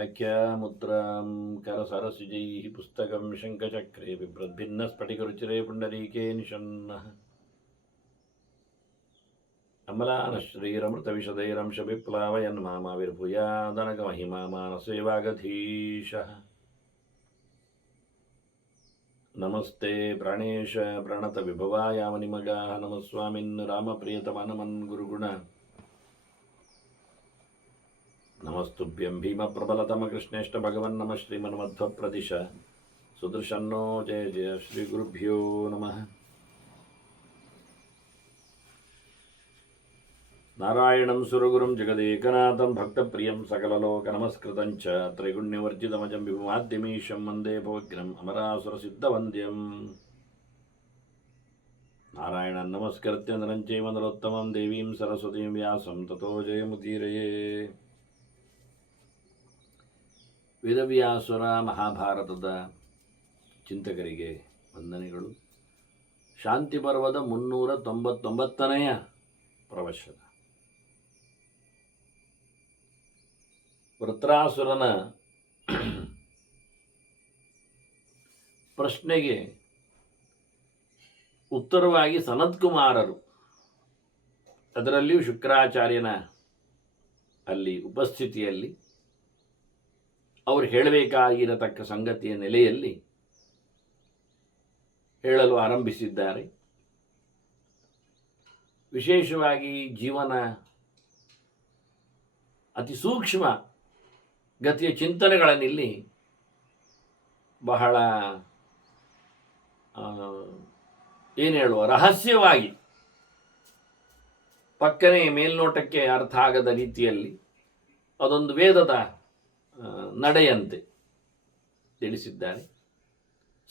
व्याख्यामुद्रां करसरसिजैः पुस्तकं शङ्खचक्रे बिभ्रद्भिन्नस्फटिकरुचिरे पुण्डरीके निषन्नः अमलानश्रीरमृतविशदैरंशविप्लावयन् मामाविर्भूयादनगमहिमा मानसे वागधीशः नमस्ते प्राणेश प्रणतविभवायामनिमगाः नमः स्वामिन् रामप्रियतमनमन् गुरुगुण नमस्तुभ्यं भीमप्रबलतमकृष्णेष्ट भगवन् नमः श्रीमन्मध्वप्रदिश सुदर्शन्नो जय जय श्रीगुरुभ्यो नमः नारायणं सुरगुरुं जगदेकनाथं भक्तप्रियं सकललोकनमस्कृतं च त्रैगुण्यवर्जितमजं विभुमाद्यमीशं वन्दे भवग्रम् अमरासुरसिद्धवन्द्यं नारायणं नमस्कृत्य नरं चैव नरोत्तमं देवीं सरस्वतीं व्यासं ततो जयमुदीरये ವೇದವ್ಯಾಸುರ ಮಹಾಭಾರತದ ಚಿಂತಕರಿಗೆ ವಂದನೆಗಳು. ಶಾಂತಿ ಪರ್ವದ 399ನೆಯ ಪ್ರವಚನ. ವೃತ್ರಾಸುರನ ಪ್ರಶ್ನೆಗೆ ಉತ್ತರವಾಗಿ ಸನತ್ಕುಮಾರರು, ಅದರಲ್ಲಿಯೂ ಶುಕ್ರಾಚಾರ್ಯನ ಅಲ್ಲಿ ಉಪಸ್ಥಿತಿಯಲ್ಲಿ ಅವರು ಹೇಳಬೇಕಾಗಿರತಕ್ಕ ಸಂಗತಿಯ ನೆಲೆಯಲ್ಲಿ ಹೇಳಲು ಆರಂಭಿಸಿದ್ದಾರೆ. ವಿಶೇಷವಾಗಿ ಜೀವನ ಅತಿ ಸೂಕ್ಷ್ಮ ಗತಿಯ ಚಿಂತನೆಗಳನ್ನಿಲ್ಲಿ ಬಹಳ ಏನು ಹೇಳುವ ರಹಸ್ಯವಾಗಿ ಪಕ್ಕನೆ ಮೇಲ್ನೋಟಕ್ಕೆ ಅರ್ಥ ಆಗದ ರೀತಿಯಲ್ಲಿ ಅದೊಂದು ವೇದದ ನಡೆಯಂತೆ ತಿಳಿಸಿದ್ದಾರೆ.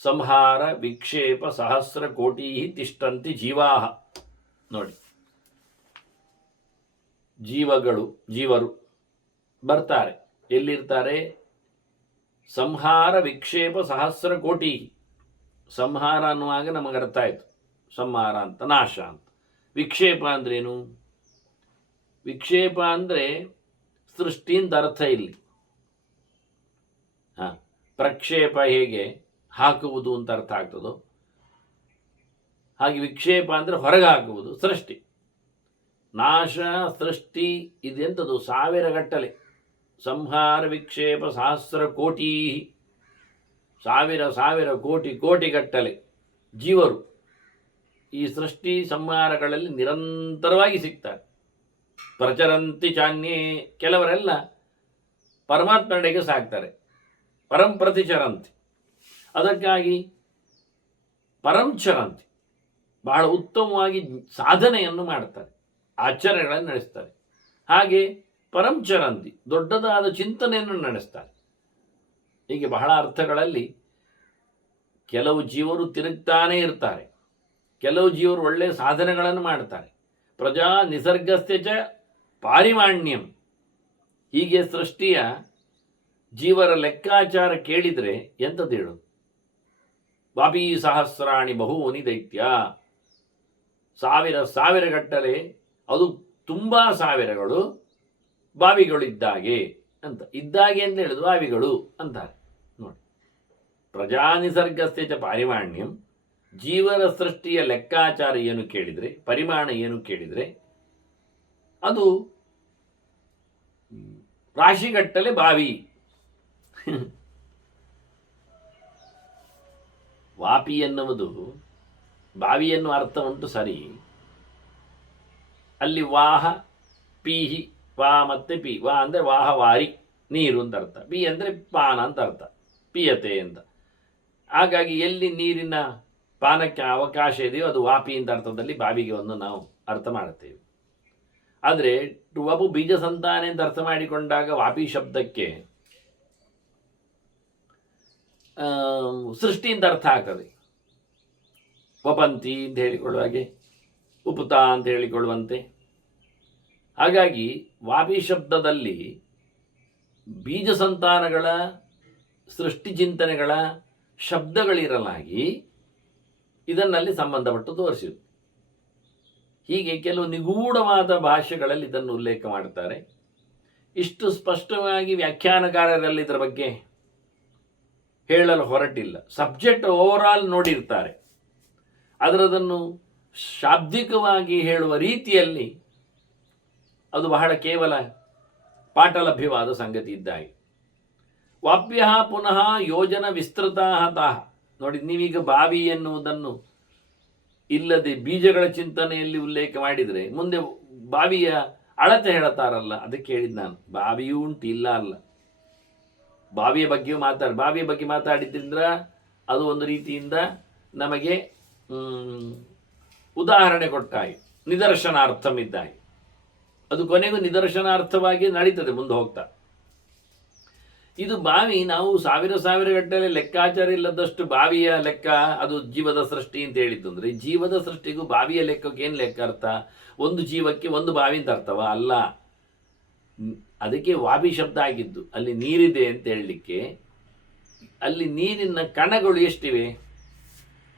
ಸಂಹಾರ ವಿಕ್ಷೇಪ ಸಹಸ್ರ ಕೋಟಿ ತಿಷ್ಟಂತಿ ಜೀವಾಹ. ನೋಡಿ, ಜೀವರು ಬರ್ತಾರೆ. ಎಲ್ಲಿರ್ತಾರೆ? ಸಂಹಾರ ವಿಕ್ಷೇಪ ಸಹಸ್ರ ಕೋಟಿ. ಸಂಹಾರ ಅನ್ನುವಾಗ ನಮಗೆ ಅರ್ಥ ಆಯಿತು, ಸಂಹಾರ ಅಂತ ನಾಶ ಅಂತ. ವಿಕ್ಷೇಪ ಅಂದ್ರೇನು? ವಿಕ್ಷೇಪ ಅಂದರೆ ಸೃಷ್ಟಿ ಅಂತ ಅರ್ಥ ಇಲ್ಲಿ. ಪ್ರಕ್ಷೇಪ ಹೇಗೆ ಹಾಕುವುದು ಅಂತ ಅರ್ಥ ಆಗ್ತದೋ ಹಾಗೆ ವಿಕ್ಷೇಪ ಅಂದರೆ ಹೊರಗೆ ಹಾಕುವುದು, ಸೃಷ್ಟಿ. ನಾಶ ಸೃಷ್ಟಿ ಇದೆಂಥದ್ದು? ಸಾವಿರ ಗಟ್ಟಲೆ. ಸಂಹಾರ ವಿಕ್ಷೇಪ ಸಹಸ್ರ ಕೋಟಿ, ಸಾವಿರ ಕೋಟಿ ಗಟ್ಟಲೆ ಜೀವರು ಈ ಸೃಷ್ಟಿ ಸಂಹಾರಗಳಲ್ಲಿ ನಿರಂತರವಾಗಿ ಸಿಗ್ತಾರೆ. ಪ್ರಚರಂತಿ ಚಾನ್ಯೇ. ಕೆಲವರೆಲ್ಲ ಪರಮಾತ್ಮನೆಡೆಗೆ ಸಾಕ್ತಾರೆ, ಪರಂಪ್ರತಿಚರಂತಿ. ಅದಕ್ಕಾಗಿ ಪರಂಚರಂತಿ, ಬಹಳ ಉತ್ತಮವಾಗಿ ಸಾಧನೆಯನ್ನು ಮಾಡ್ತಾರೆ, ಆಚರಣೆಗಳನ್ನು ನಡೆಸ್ತಾರೆ. ಹಾಗೆ ಪರಂಚರಂತಿ, ದೊಡ್ಡದಾದ ಚಿಂತನೆಯನ್ನು ನಡೆಸ್ತಾರೆ. ಹೀಗೆ ಬಹಳ ಅರ್ಥಗಳಲ್ಲಿ ಕೆಲವು ಜೀವರು ತಿರುಗ್ತಾನೇ ಇರ್ತಾರೆ, ಕೆಲವು ಜೀವರು ಒಳ್ಳೆಯ ಸಾಧನೆಗಳನ್ನು ಮಾಡ್ತಾರೆ. ಪ್ರಜಾ ನಿಸರ್ಗಸ್ಯ ಚ ಪಾರಿಮಾಣ್ಯಂ. ಹೀಗೆ ಸೃಷ್ಟಿಯ ಜೀವರ ಲೆಕ್ಕಾಚಾರ ಕೇಳಿದರೆ ಎಂಥದ್ದು ಹೇಳೋದು? ವಾಪಿ ಸಹಸ್ರಾಣಿ ಬಹೂನಿ ದೈತ್ಯ. ಸಾವಿರ ಗಟ್ಟಲೆ, ಅದು ತುಂಬ ಸಾವಿರಗಳು ಬಾವಿಗಳು ಇದ್ದಾಗೆ ಅಂತ. ಇದ್ದಾಗೆ ಅಂತ ಹೇಳೋದು ಬಾವಿಗಳು ಅಂತಾರೆ. ನೋಡಿ, ಪ್ರಜಾ ನಿಸರ್ಗಸ್ಥೆ ಚ ಪಾರಿಮಾಣ್ಯಂ. ಜೀವರ ಸೃಷ್ಟಿಯ ಲೆಕ್ಕಾಚಾರ ಏನು ಕೇಳಿದರೆ, ಪರಿಮಾಣ ಏನು ಕೇಳಿದರೆ, ಅದು ರಾಶಿಗಟ್ಟಲೆ ಬಾವಿ. ವಾಪಿ ಎನ್ನುವುದು ಬಾವಿ ಎನ್ನುವ ಅರ್ಥ ಉಂಟು, ಸರಿ. ಅಲ್ಲಿ ವಾಹ ಪೀಹಿ, ವಾ ಮತ್ತೆ ಪಿ. ವಾ ಅಂದರೆ ವಾಹವಾರಿ, ನೀರು ಅಂತ ಅರ್ಥ. ಪಿ ಅಂದರೆ ಪಾನ ಅಂತ ಅರ್ಥ, ಪೀಯತೆ ಅಂತ. ಹಾಗಾಗಿ ಎಲ್ಲಿ ನೀರಿನ ಪಾನಕ್ಕೆ ಅವಕಾಶ ಇದೆಯೋ ಅದು ವಾಪಿ ಅಂತ ಅರ್ಥದಲ್ಲಿ ಬಾವಿಗೆ ಒಂದು ನಾವು ಅರ್ಥ ಮಾಡುತ್ತೇವೆ. ಆದರೆ ವಪು ಬೀಜ ಸಂತಾನೆ ಅಂತ ಅರ್ಥ ಮಾಡಿಕೊಂಡಾಗ ವಾಪಿ ಶಬ್ದಕ್ಕೆ ಸೃಷ್ಟಿ ಅಂತ ಅರ್ಥ ಆಗ್ತದೆ. ವಪಂತಿ ಅಂತ ಹೇಳಿಕೊಳ್ಳುವಾಗೆ, ಉಪುತ ಅಂತ ಹೇಳಿಕೊಳ್ಳುವಂತೆ. ಹಾಗಾಗಿ ವಾಪಿ ಶಬ್ದದಲ್ಲಿ ಬೀಜ ಸಂತಾನಗಳ ಸೃಷ್ಟಿ ಚಿಂತನೆಗಳ ಶಬ್ದಗಳಿರಲಾಗಿ ಇದನ್ನಲ್ಲಿ ಸಂಬಂಧಪಟ್ಟು ತೋರಿಸಿದ್ರು. ಹೀಗೆ ಕೆಲವು ನಿಗೂಢವಾದ ಭಾಷೆಗಳಲ್ಲಿ ಇದನ್ನು ಉಲ್ಲೇಖ ಮಾಡ್ತಾರೆ. ಇಷ್ಟು ಸ್ಪಷ್ಟವಾಗಿ ವ್ಯಾಖ್ಯಾನಕಾರರಲ್ಲಿ ಇದರ ಬಗ್ಗೆ ಹೇಳಲು ಹೊರಟಿಲ್ಲ. ಸಬ್ಜೆಕ್ಟ್ ಓವರಾಲ್ ನೋಡಿರ್ತಾರೆ, ಅದರದನ್ನು ಶಾಬ್ದಿಕವಾಗಿ ಹೇಳುವ ರೀತಿಯಲ್ಲಿ ಅದು ಬಹಳ ಕೇವಲ ಪಾಠಲಭ್ಯವಾದ ಸಂಗತಿ ಇದ್ದಾಗೆ. ವಾಪ್ಯ ಪುನಃ ಯೋಜನ ವಿಸ್ತೃತ ತಾಹ. ನೋಡಿ, ನೀವೀಗ ಬಾವಿ ಎನ್ನುವುದನ್ನು ಇಲ್ಲದೆ ಬೀಜಗಳ ಚಿಂತನೆಯಲ್ಲಿ ಉಲ್ಲೇಖ ಮಾಡಿದರೆ ಮುಂದೆ ಬಾವಿಯ ಅಳತೆ ಹೇಳ್ತಾರಲ್ಲ, ಅದಕ್ಕೆ ಹೇಳಿದ್ದು ನಾನು. ಬಾವಿಯೂ ಉಂಟು, ಇಲ್ಲ ಅಲ್ಲ. ಬಾವಿಯ ಬಗ್ಗೆ ಮಾತಾಡಿದ್ರಿಂದ ಅದು ಒಂದು ರೀತಿಯಿಂದ ನಮಗೆ ಉದಾಹರಣೆ ಕೊಟ್ಟಾಗಿ, ನಿದರ್ಶನಾರ್ಥಂ ಇದ್ದಾಗಿ. ಅದು ಕೊನೆಗೂ ನಿದರ್ಶನಾರ್ಥವಾಗಿ ನಡೀತದೆ ಮುಂದೆ ಹೋಗ್ತಾ. ಇದು ಬಾವಿ ನಾವು ಸಾವಿರ ಗಟ್ಟಲೆ ಲೆಕ್ಕಾಚಾರ ಇಲ್ಲದಷ್ಟು ಬಾವಿಯ ಲೆಕ್ಕ ಅದು ಜೀವದ ಸೃಷ್ಟಿ ಅಂತ ಹೇಳಿದ್ದು. ಅಂದರೆ ಜೀವದ ಸೃಷ್ಟಿಗೂ ಬಾವಿಯ ಲೆಕ್ಕಕ್ಕೆ ಏನು ಲೆಕ್ಕ ಅರ್ಥ? ಒಂದು ಜೀವಕ್ಕೆ ಒಂದು ಬಾವಿ ಅಂತ ಅರ್ಥವ? ಅಲ್ಲ. ಅದಕ್ಕೆ ವಾಬಿ ಶಬ್ದ ಆಗಿದ್ದು. ಅಲ್ಲಿ ನೀರಿದೆ ಅಂತ ಹೇಳಲಿಕ್ಕೆ ಅಲ್ಲಿ ನೀರಿನ ಕಣಗಳು ಎಷ್ಟಿವೆ?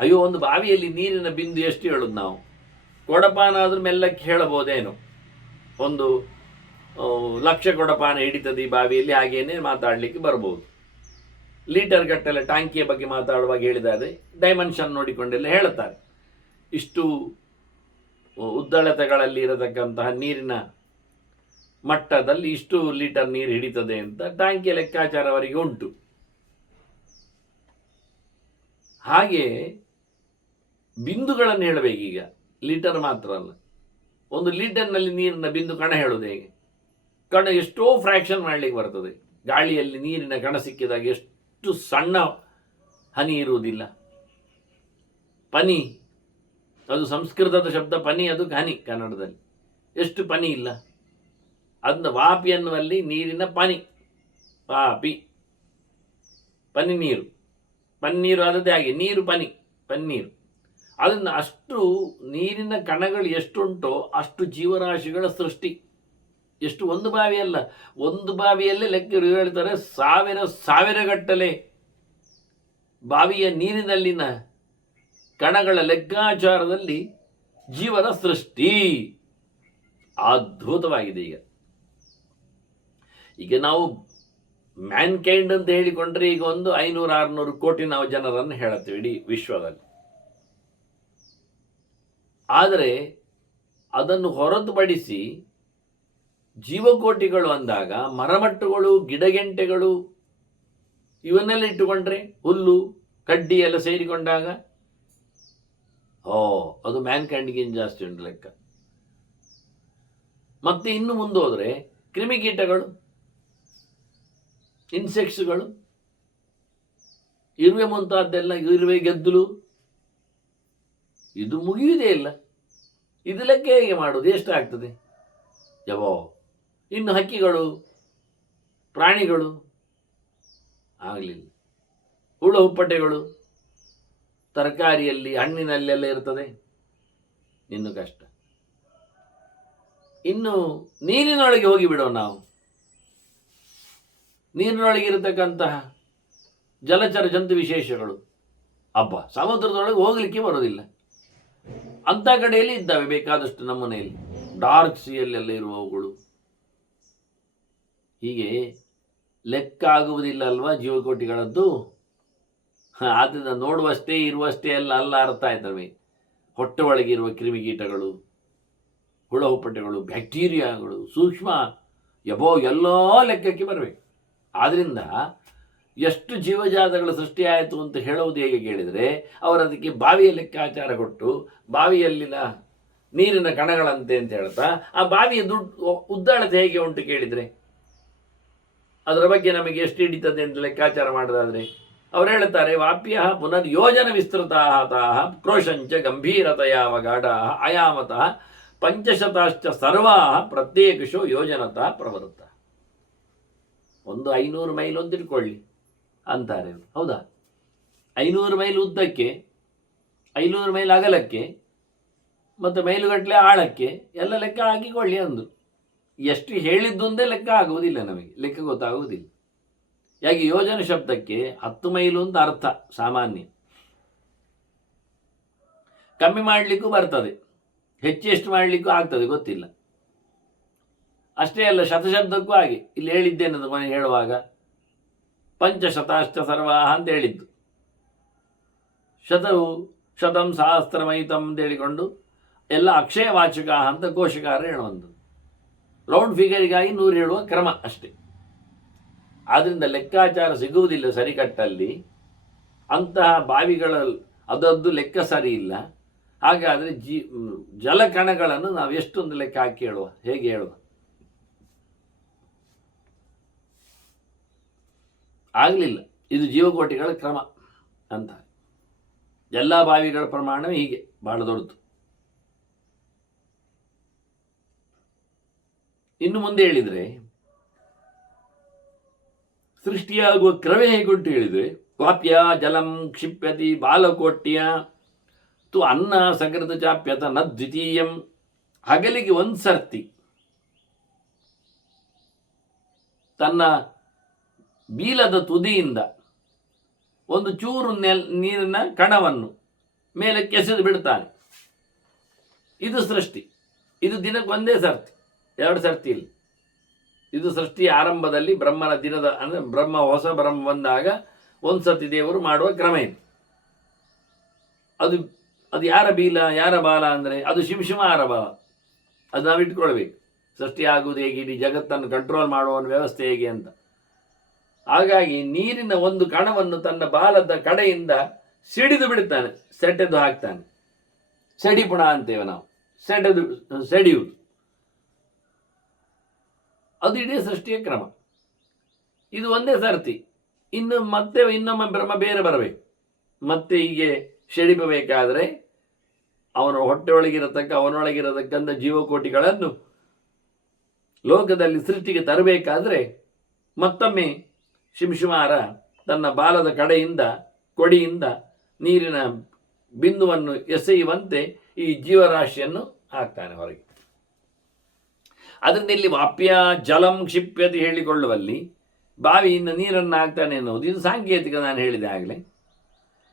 ಅಯ್ಯೋ, ಒಂದು ಬಾವಿಯಲ್ಲಿ ನೀರಿನ ಬಿಂದು ಎಷ್ಟು ಹೇಳೋದು ನಾವು? ಕೊಡಪಾನ ಆದ್ರೂ ಮೆಲ್ಲಕ್ಕೆ ಹೇಳಬಹುದೇನು? ಒಂದು 1,00,000 ಕೊಡಪಾನ ಹಿಡಿತದೆ ಈ ಬಾವಿಯಲ್ಲಿ, ಹಾಗೇನೆ ಮಾತಾಡಲಿಕ್ಕೆ ಬರ್ಬೋದು. ಲೀಟರ್ ಗಟ್ಟಲೆ ಟ್ಯಾಂಕಿಯ ಬಗ್ಗೆ ಮಾತಾಡುವಾಗ ಹೇಳಿದ್ದಾರೆ, ಡೈಮೆನ್ಷನ್ ನೋಡಿಕೊಂಡೆಲ್ಲ ಹೇಳುತ್ತಾರೆ. ಇಷ್ಟು ಉದ್ದಳತೆಗಳಲ್ಲಿ ಇರತಕ್ಕಂತಹ ನೀರಿನ ಮಟ್ಟದಲ್ಲಿ ಇಷ್ಟು ಲೀಟರ್ ನೀರು ಹಿಡಿತದೆ ಅಂತ ಟ್ಯಾಂಕಿಯ ಲೆಕ್ಕಾಚಾರ ಅವರಿಗೆ ಉಂಟು. ಹಾಗೆ ಬಿಂದುಗಳನ್ನು ಹೇಳಬೇಕೀಗ, ಲೀಟರ್ ಮಾತ್ರ ಅಲ್ಲ. ಒಂದು ಲೀಟರ್ನಲ್ಲಿ ನೀರಿನ ಬಿಂದು ಕಣ ಹೇಳೋದು ಹೇಗೆ? ಕಣ ಎಷ್ಟೋ ಫ್ರ್ಯಾಕ್ಷನ್ ಮಾಡಲಿಕ್ಕೆ ಬರ್ತದೆ. ಗಾಳಿಯಲ್ಲಿ ನೀರಿನ ಕಣ ಸಿಕ್ಕಿದಾಗ ಎಷ್ಟು ಸಣ್ಣ ಹನಿ ಇರುವುದಿಲ್ಲ. ಪನಿ, ಅದು ಸಂಸ್ಕೃತದ ಶಬ್ದ ಪನಿ, ಅದು ಹನಿ ಕನ್ನಡದಲ್ಲಿ. ಎಷ್ಟು ಪನಿ ಇಲ್ಲ. ಅದನ್ನ ವಾಪಿ ಅನ್ನುವಲ್ಲಿ ನೀರಿನ ಪನಿ, ವಾಪಿ, ಪನ್ನೀರು ಆದದ್ದೇ ಹಾಗೆ ನೀರು ಪನ್ನೀರು. ಅದನ್ನು ಅಷ್ಟು ನೀರಿನ ಕಣಗಳು ಎಷ್ಟುಂಟೋ ಅಷ್ಟು ಜೀವರಾಶಿಗಳ ಸೃಷ್ಟಿ. ಎಷ್ಟು? ಒಂದು ಬಾವಿಯಲ್ಲ, ಒಂದು ಬಾವಿಯಲ್ಲೇ ಲೆಕ್ಕ ಹೇಳ್ತಾರೆ ಸಾವಿರ ಗಟ್ಟಲೆ ಬಾವಿಯ ನೀರಿನಲ್ಲಿನ ಕಣಗಳ ಲೆಕ್ಕಾಚಾರದಲ್ಲಿ ಜೀವನ ಸೃಷ್ಟಿ ಅದ್ಭುತವಾಗಿದೆ. ಈಗ ನಾವು ಮ್ಯಾನ್ಕೈಂಡ್ ಅಂತ ಹೇಳಿಕೊಂಡ್ರೆ ಈಗ ಒಂದು 500-600 ಕೋಟಿ ನಾವು ಜನರನ್ನು ಹೇಳುತ್ತೇವೆ ಇಡೀ ವಿಶ್ವದಲ್ಲಿ. ಆದರೆ ಅದನ್ನು ಹೊರತುಪಡಿಸಿ ಜೀವಕೋಟಿಗಳು ಅಂದಾಗ ಮರಮಟ್ಟುಗಳು, ಗಿಡಗೆಂಟೆಗಳು ಇವನ್ನೆಲ್ಲ ಇಟ್ಟುಕೊಂಡ್ರೆ, ಹುಲ್ಲು ಕಡ್ಡಿ ಎಲ್ಲ ಸೇರಿಕೊಂಡಾಗ ಅದು ಮ್ಯಾನ್ಕೈಂಡ್ಗಿಂತ ಜಾಸ್ತಿ ಉಂಟು ಲೆಕ್ಕ. ಮತ್ತೆ ಇನ್ನು ಮುಂದೆ ಹೋದರೆ ಕ್ರಿಮಿಕೀಟಗಳು, ಇನ್ಸೆಕ್ಟ್ಸ್ಗಳು, ಇರುವೆ ಮುಂತಾದ್ದೆಲ್ಲ, ಇರುವೆ, ಗೆದ್ದಲು, ಇದು ಮುಗಿಯುವುದೇ ಇಲ್ಲ. ಇದು ಲೆಕ್ಕ ಹೇಗೆ ಮಾಡೋದು? ಎಷ್ಟಾಗ್ತದೆ? ಇನ್ನು ಹಕ್ಕಿಗಳು, ಪ್ರಾಣಿಗಳು ಆಗಲಿಲ್ಲ. ಹುಳ ಹುಪ್ಪಟೆಗಳು, ತರಕಾರಿಯಲ್ಲಿ ಹಣ್ಣಿನಲ್ಲೆಲ್ಲ ಇರ್ತದೆ, ಇನ್ನು ಕಷ್ಟ. ಇನ್ನು ನೀರಿನೊಳಗೆ ಹೋಗಿಬಿಡೋ ನಾವು. ನೀರಿನೊಳಗೆ ಇರತಕ್ಕಂತಹ ಜಲಚರ ಜಂತು ವಿಶೇಷಗಳು ಸಮುದ್ರದೊಳಗೆ ಹೋಗಲಿಕ್ಕೆ ಬರೋದಿಲ್ಲ. ಅಂಥ ಕಡೆಯಲ್ಲಿ ಇದ್ದಾವೆ ಬೇಕಾದಷ್ಟು ನಮ್ಮನೆಯಲ್ಲಿ, ಡಾರ್ಕ್ ಸಿಯಲ್ಲೆಲ್ಲ ಇರುವವುಗಳು. ಹೀಗೆ ಲೆಕ್ಕ ಆಗುವುದಿಲ್ಲ ಅಲ್ವಾ ಜೀವಕೋಟಿಗಳದ್ದು? ಆದ್ದರಿಂದ ನೋಡುವಷ್ಟೇ ಇರುವಷ್ಟೇ ಅಲ್ಲ ಅರ್ಥ ಆಯ್ತವೆ. ಹೊಟ್ಟೆ ಒಳಗಿರುವ ಕ್ರಿಮಿಕೀಟಗಳು, ಹುಳ ಹುಪ್ಪಟೆಗಳು, ಬ್ಯಾಕ್ಟೀರಿಯಾಗಳು, ಸೂಕ್ಷ್ಮ ಎಲ್ಲ ಲೆಕ್ಕಕ್ಕೆ ಬರಬೇಕು. ಆದ್ದರಿಂದ ಎಷ್ಟು ಜೀವಜಾತಗಳ ಸೃಷ್ಟಿಯಾಯಿತು ಅಂತ ಹೇಳುವುದು ಹೇಗೆ ಕೇಳಿದರೆ, ಅವರದಕ್ಕೆ ಬಾವಿಯ ಲೆಕ್ಕಾಚಾರ ಕೊಟ್ಟು ಬಾವಿಯಲ್ಲಿನ ನೀರಿನ ಕಣಗಳಂತೆ ಅಂತ ಹೇಳ್ತಾ ಆ ಬಾವಿಯ ಉದ್ದಾಳತೆ ಹೇಗೆ ಉಂಟು ಕೇಳಿದರೆ ಅದರ ಬಗ್ಗೆ ನಮಗೆ ಎಷ್ಟು ಹಿಡಿತದೆ ಅಂತ ಲೆಕ್ಕಾಚಾರ ಮಾಡೋದಾದರೆ ಅವರು ಹೇಳ್ತಾರೆ, ವಾಪ್ಯ ಪುನರ್ ಯೋಜನ ವಿಸ್ತೃತಾ ಕ್ರೋಶಂಚ ಗಂಭೀರತೆಯಾವಗಾಢ ಆಯಾಮತಃ ಪಂಚಶತಾಶ್ಚ ಸರ್ವಾ ಪ್ರತ್ಯೇಕಶೋ ಯೋಜನತಾ ಪ್ರವೃತ್ತ. ಒಂದು 500 ಮೈಲ್ ಅಂತ ಇಟ್ಕೊಳ್ಳಿ ಅಂತಾರೆ. ಹೌದಾ? 500 ಮೈಲ್ ಉದ್ದಕ್ಕೆ, 500 ಮೈಲ್ ಅಗಲಕ್ಕೆ, ಮತ್ತು ಮೈಲುಗಟ್ಟಲೆ ಆಳಕ್ಕೆ ಎಲ್ಲ ಲೆಕ್ಕ ಹಾಕಿಕೊಳ್ಳಿ ಅಂದರು. ಎಷ್ಟು ಹೇಳಿದ್ದೊಂದೇ ಲೆಕ್ಕ ಆಗುವುದಿಲ್ಲ, ನಮಗೆ ಲೆಕ್ಕ ಗೊತ್ತಾಗುವುದಿಲ್ಲ. ಯಾಕೆ? ಯೋಜನೆ ಶಬ್ದಕ್ಕೆ 10 ಮೈಲು ಅಂತ ಅರ್ಥ ಸಾಮಾನ್ಯ. ಕಮ್ಮಿ ಮಾಡಲಿಕ್ಕೂ ಬರ್ತದೆ, ಹೆಚ್ಚೆಷ್ಟು ಮಾಡಲಿಕ್ಕೂ ಆಗ್ತದೆ, ಗೊತ್ತಿಲ್ಲ. ಅಷ್ಟೇ ಅಲ್ಲ, ಶತಶಬ್ದಕ್ಕೂ ಹಾಗೆ ಇಲ್ಲಿ ಹೇಳಿದ್ದೇನೆ ಕೊನೆ ಹೇಳುವಾಗ ಪಂಚಶತಾಶ್ಚ ಸರ್ವಾಹ ಅಂತ ಹೇಳಿದ್ದು. ಶತವು ಶತಂ ಸಹಸ್ರಮಯಿತಂ ಅಂತ ಹೇಳಿಕೊಂಡು ಎಲ್ಲ ಅಕ್ಷಯವಾಚಕ ಅಂತ ಕೋಶಕಾರ ಹೇಳುವಂಥದ್ದು. ರೌಂಡ್ ಫಿಗರಿಗಾಗಿ 100 ಹೇಳುವ ಕ್ರಮ ಅಷ್ಟೇ. ಆದ್ದರಿಂದ ಲೆಕ್ಕಾಚಾರ ಸಿಗುವುದಿಲ್ಲ ಸರಿಕಟ್ಟಲ್ಲಿ. ಅಂತಹ ಬಾವಿಗಳ ಅದದ್ದು ಲೆಕ್ಕ ಸರಿ ಇಲ್ಲ. ಹಾಗಾದರೆ ಜಲಕಣಗಳನ್ನು ನಾವು ಎಷ್ಟೊಂದು ಲೆಕ್ಕ ಹಾಕಿ ಹೇಳುವ, ಹೇಗೆ ಹೇಳುವ? ಆಗಲಿಲ್ಲ. ಇದು ಜೀವಕೋಟಿಗಳ ಕ್ರಮ ಅಂತ. ಎಲ್ಲ ಬಾವಿಗಳ ಪ್ರಮಾಣವೇ ಹೀಗೆ ಬಹಳ ದೊಡ್ಡದು. ಇನ್ನು ಮುಂದೆ ಹೇಳಿದರೆ ಸೃಷ್ಟಿಯಾಗುವ ಕ್ರಮೆ ಹೇಗುಂಟು ಹೇಳಿದರೆ, ವಾಪ್ಯ ಜಲಂ ಕ್ಷಿಪ್ಯತಿ ಬಾಲಕೋಟ್ಯ ತು ಅನ್ನ ಸಕೃತ ಚಾಪ್ಯತ ನ ದ್ವಿತೀಯಂ. ಹಗಲಿಗೆ ಒಂದು ಸರ್ತಿ ತನ್ನ ಬೀಲದ ತುದಿಯಿಂದ ಒಂದು ಚೂರು ನೀರಿನ ಕಣವನ್ನು ಮೇಲಕ್ಕೆ ಎಸೆದು ಬಿಡ್ತಾನೆ. ಇದು ಸೃಷ್ಟಿ. ಇದು ದಿನಕ್ಕೊಂದೇ ಸರ್ತಿ, 2 ಸರ್ತಿ ಇಲ್ಲ. ಇದು ಸೃಷ್ಟಿಯ ಆರಂಭದಲ್ಲಿ ಬ್ರಹ್ಮನ ದಿನದ ಅಂದರೆ ಹೊಸ ಬ್ರಹ್ಮ ಬಂದಾಗ ಒಂದು ಸರ್ತಿ ದೇವರು ಮಾಡುವ ಕ್ರಮ ಇದು. ಅದು ಯಾರ ಬೀಲ ಯಾರ ಬಾಲ ಅಂದರೆ ಅದು ಶಿಂಶುಮಾರ ಬಾಲ. ಅದು ನಾವು ಇಟ್ಕೊಳ್ಬೇಕು. ಸೃಷ್ಟಿ ಆಗುವುದು ಹೇಗೆ, ಇಡೀ ಜಗತ್ತನ್ನು ಕಂಟ್ರೋಲ್ ಮಾಡುವ ವ್ಯವಸ್ಥೆ ಹೇಗೆ ಅಂತ. ಹಾಗಾಗಿ ನೀರಿನ ಒಂದು ಕಣವನ್ನು ತನ್ನ ಬಾಲದ ಕಡೆಯಿಂದ ಸಿಡಿದು ಬಿಡ್ತಾನೆ, ಸೆಟೆದು ಹಾಕ್ತಾನೆ. ಸೆಡಿಪುಣ ಅಂತೇವೆ ನಾವು, ಸೆಡಿಯುವುದು. ಅದು ಇಡೀ ಸೃಷ್ಟಿಯ ಕ್ರಮ. ಇದು ಒಂದೇ ಸರ್ತಿ. ಇನ್ನೊಮ್ಮೆ ಬ್ರಹ್ಮ ಬೇರೆ ಬರಬೇಕು. ಮತ್ತೆ ಹೀಗೆ ಶೆಡಿಪಬೇಕಾದರೆ ಅವನೊಳಗಿರತಕ್ಕಂಥ ಜೀವಕೋಟಿಗಳನ್ನು ಲೋಕದಲ್ಲಿ ಸೃಷ್ಟಿಗೆ ತರಬೇಕಾದ್ರೆ ಮತ್ತೊಮ್ಮೆ ಶಿಂಶುಮಾರ ತನ್ನ ಬಾಲದ ಕೊಡಿಯಿಂದ ನೀರಿನ ಬಿಂದುವನ್ನು ಎಸೆಯುವಂತೆ ಈ ಜೀವರಾಶಿಯನ್ನು ಹಾಕ್ತಾನೆ ಹೊರಗೆ. ಅದರಿಂದ ಇಲ್ಲಿ ವಾಪ್ಯ ಜಲಂ ಕ್ಷಿಪ್ಯತಿ ಹೇಳಿಕೊಳ್ಳುವಲ್ಲಿ ಬಾವಿಯಿಂದ ನೀರನ್ನು ಹಾಕ್ತಾನೆ ಅನ್ನೋದು ಇದು ಸಾಂಕೇತಿಕ. ನಾನು ಹೇಳಿದೆ ಆಗಲೇ.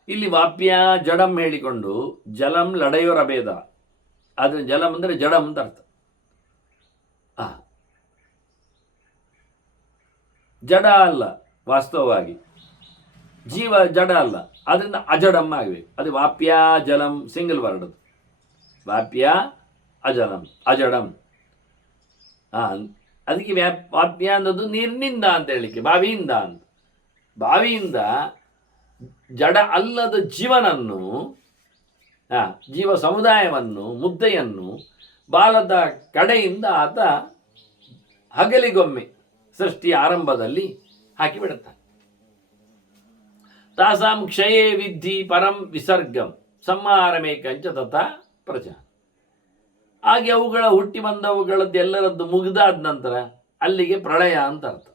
ಇಲ್ಲಿ ವಾಪ್ಯ ಜಡಂ ಹೇಳಿಕೊಂಡು ಜಲಂ ಲಡೆಯೋರ ಭೇದ. ಆದರೆ ಜಲಂ ಅಂದರೆ ಜಡಂ ಅಂತ ಅರ್ಥ. ಜಡ ಅಲ್ಲ, ವಾಸ್ತವವಾಗಿ ಜೀವ ಜಡ ಅಲ್ಲ. ಅದರಿಂದ ಅಜಡಂ ಆಗಬೇಕು. ಅದು ವಾಪ್ಯ ಜಲಂ ಸಿಂಗಲ್ ವರ್ಡ್. ಅದು ವಾಪ್ಯ ಅಜಲಂ ಅಜಡಂ. ಅದಕ್ಕೆ ವಾಪ್ಯ ಅನ್ನೋದು ನೀರಿನಿಂದ ಅಂತ ಹೇಳಲಿಕ್ಕೆ, ಬಾವಿಯಿಂದ ಅಂತ. ಬಾವಿಯಿಂದ ಜಡ ಅಲ್ಲದ ಜೀವನನ್ನು, ಜೀವ ಸಮುದಾಯವನ್ನು, ಮುದ್ದೆಯನ್ನು ಬಾಲದ ಕಡೆಯಿಂದ ಆತ ಹಗಲಿಗೊಮ್ಮೆ ಸೃಷ್ಟಿಯ ಆರಂಭದಲ್ಲಿ ಹಾಕಿಬಿಡುತ್ತಾನೆ. ತಾಸಾಂ ಕ್ಷಯೇ ವಿದ್ಧಿ ಪರಂ ವಿಸರ್ಗಂ ಸಂಹಾರಮೇಕಂಚ ತಥಾ ಪ್ರಜಾ. ಹಾಗೆ ಅವುಗಳ ಹುಟ್ಟಿ ಬಂದವುಗಳದ್ದೆಲ್ಲರದ್ದು ಮುಗಿದಾದ ನಂತರ ಅಲ್ಲಿಗೆ ಪ್ರಳಯ ಅಂತ ಅರ್ಥ.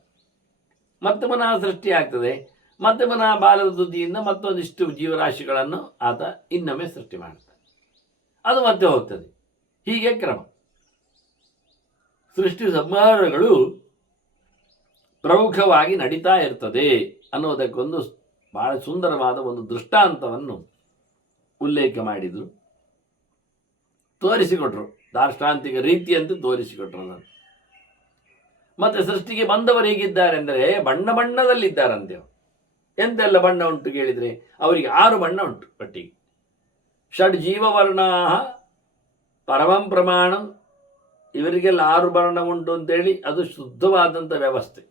ಮತ್ತೆ ಪುನಃ ಸೃಷ್ಟಿ ಆಗ್ತದೆ. ಮತ್ತೆ ಪುನಃ ಬಾಲದ ತುದಿಯಿಂದ ಮತ್ತೊಂದಿಷ್ಟು ಜೀವರಾಶಿಗಳನ್ನು ಆತ ಇನ್ನೊಮ್ಮೆ ಸೃಷ್ಟಿ ಮಾಡ್ತಾನೆ. ಅದು ಮತ್ತೆ ಹೋಗ್ತದೆ. ಹೀಗೆ ಕ್ರಮ. ಸೃಷ್ಟಿ ಸಂಹಾರಗಳು ಪ್ರಮುಖವಾಗಿ ನಡೀತಾ ಇರ್ತದೆ ಅನ್ನೋದಕ್ಕೊಂದು ಬಹಳ ಸುಂದರವಾದ ಒಂದು ದೃಷ್ಟಾಂತವನ್ನು ಉಲ್ಲೇಖ ಮಾಡಿದರು, ತೋರಿಸಿಕೊಟ್ರು. ದಾರ್ಷ್ಟಾಂತಿಕ ರೀತಿಯಂತೆ ತೋರಿಸಿಕೊಟ್ರು ಅದನ್ನು. ಮತ್ತೆ ಸೃಷ್ಟಿಗೆ ಬಂದವರು ಹೇಗಿದ್ದಾರೆ ಅಂದರೆ ಬಣ್ಣ ಬಣ್ಣದಲ್ಲಿದ್ದಾರಂತೆ. ಎಂತೆಲ್ಲ ಬಣ್ಣ ಉಂಟು ಕೇಳಿದರೆ ಅವರಿಗೆ 6 ಬಣ್ಣ ಉಂಟು ಪಟ್ಟಿಗೆ. ಷಡ್ ಜೀವವರ್ಣಾ ಪರಮಂ ಪ್ರಮಾಣಂ. ಇವರಿಗೆಲ್ಲ 6 ಬಣ್ಣ ಉಂಟು ಅಂತೇಳಿ ಅದು ಶುದ್ಧವಾದಂಥ ವ್ಯವಸ್ಥೆ.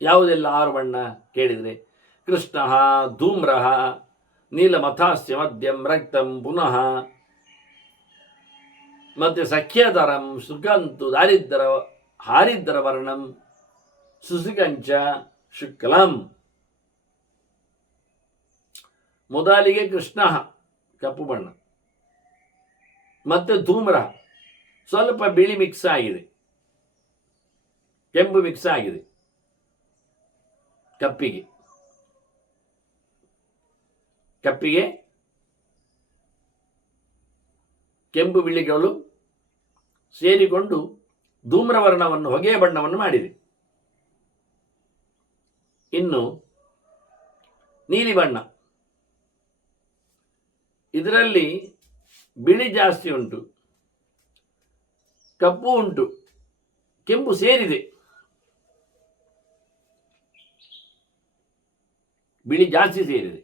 ಯಾವುದೆಲ್ಲ 6 ಬಣ್ಣ ಕೇಳಿದರೆ ಕೃಷ್ಣ ಧೂಮ್ರ ನೀಲಮಥಾಸ್ಯ ಮಧ್ಯಂ ರಕ್ತಂ ಪುನಃ ಮತ್ತೆ ಸಖ್ಯಧರಂ ಸುಗಂತು ಹಾರಿದ್ರ ವರ್ಣಂ ಸುಸಿಕಂಚ ಶುಕ್ಲಂ. ಮೊದಲಿಗೆ ಕೃಷ್ಣ ಕಪ್ಪು ಬಣ್ಣ, ಮತ್ತೆ ಧೂಮ್ರ ಸ್ವಲ್ಪ ಬಿಳಿ ಮಿಕ್ಸ್ ಆಗಿದೆ, ಕೆಂಪು ಮಿಕ್ಸ್ ಆಗಿದೆ ಕಪ್ಪಿಗೆ ಕೆಂಪು ಬಿಳಿಗಳು ಸೇರಿಕೊಂಡು ಧೂಮ್ರವರ್ಣವನ್ನು ಹೊಗೆಯ ಬಣ್ಣವನ್ನು ಮಾಡಿದೆ. ಇನ್ನು ನೀಲಿ ಬಣ್ಣ, ಇದರಲ್ಲಿ ಬಿಳಿ ಜಾಸ್ತಿ ಉಂಟು, ಕಪ್ಪು ಉಂಟು, ಕೆಂಪು ಸೇರಿದೆ, ಬಿಳಿ ಜಾಸ್ತಿ ಸೇರಿದೆ.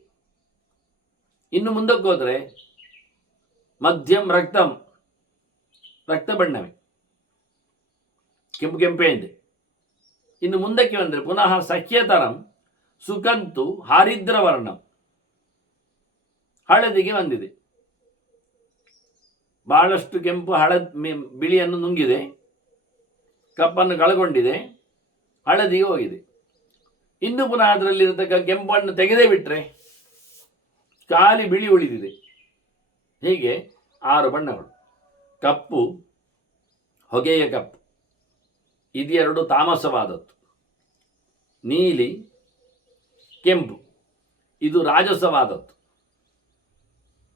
ಇನ್ನು ಮುಂದಕ್ಕೆ ಹೋದರೆ ಮಧ್ಯಂ ರಕ್ತಂ, ರಕ್ತ ಬಣ್ಣವೇ, ಕೆಂಪು ಕೆಂಪೇ ಇದೆ. ಇನ್ನು ಮುಂದಕ್ಕೆ ಬಂದರೆ ಪುನಃ ಸಖ್ಯತರಂ ಸುಕಂತು ಹಾರಿದ್ರ ವರ್ಣಂ, ಹಳದಿಗೆ ಬಂದಿದೆ. ಬಹಳಷ್ಟು ಕೆಂಪು ಬಿಳಿಯನ್ನು ನುಂಗಿದೆ, ಕಪ್ಪನ್ನು ಕಳಗೊಂಡಿದೆ, ಹಳದಿಗೆ ಹೋಗಿದೆ. ಇನ್ನು ಪುನಃ ಅದರಲ್ಲಿರತಕ್ಕ ಕೆಂಪನ್ನು ತೆಗೆದೇ ಬಿಟ್ಟರೆ ಖಾಲಿ ಬಿಳಿ ಉಳಿದಿದೆ. ಹೀಗೆ 6 ಬಣ್ಣಗಳು. ಕಪ್ಪು, ಹೊಗೆಯ ಕಪ್ಪು, ಇದೆರಡು ತಾಮಸವಾದದ್ದು. ನೀಲಿ, ಕೆಂಪು, ಇದು ರಾಜಸವಾದದ್ದು.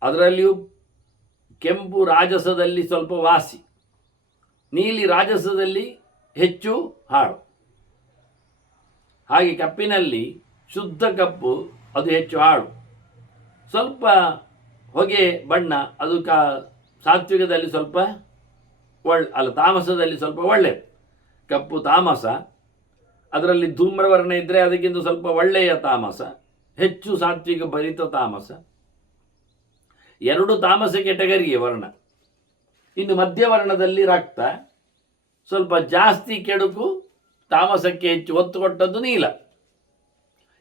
ಅದರಲ್ಲಿಯೂ ಕೆಂಪು ರಾಜಸದಲ್ಲಿ ಸ್ವಲ್ಪ ವಾಸಿ, ನೀಲಿ ರಾಜಸದಲ್ಲಿ ಹೆಚ್ಚು ಹಾಳು. ಹಾಗೆ ಕಪ್ಪಿನಲ್ಲಿ ಶುದ್ಧ ಕಪ್ಪು ಅದು ಹೆಚ್ಚು ಹಾಳು, ಸ್ವಲ್ಪ ಹೊಗೆ ಬಣ್ಣ ಅದು ಸಾತ್ವಿಕದಲ್ಲಿ ಸ್ವಲ್ಪ ತಾಮಸದಲ್ಲಿ ಸ್ವಲ್ಪ ಒಳ್ಳೆಯದು. ಕಪ್ಪು ತಾಮಸ, ಅದರಲ್ಲಿ ಧೂಮ್ರವರ್ಣ ಇದ್ದರೆ ಅದಕ್ಕಿಂತ ಸ್ವಲ್ಪ ಒಳ್ಳೆಯ ತಾಮಸ, ಹೆಚ್ಚು ಸಾತ್ವಿಕ ಭರಿತ ತಾಮಸ. 2 ತಾಮಸ ಕೆಟಗರಿಗೆ ವರ್ಣ. ಇನ್ನು ಮಧ್ಯವರ್ಣದಲ್ಲಿ ರಕ್ತ, ಸ್ವಲ್ಪ ಜಾಸ್ತಿ ಕೆಡುಕು, ತಾಮಸಕ್ಕೆ ಹೆಚ್ಚು ಒತ್ತು ಕೊಟ್ಟದ್ದು ನೀಲ.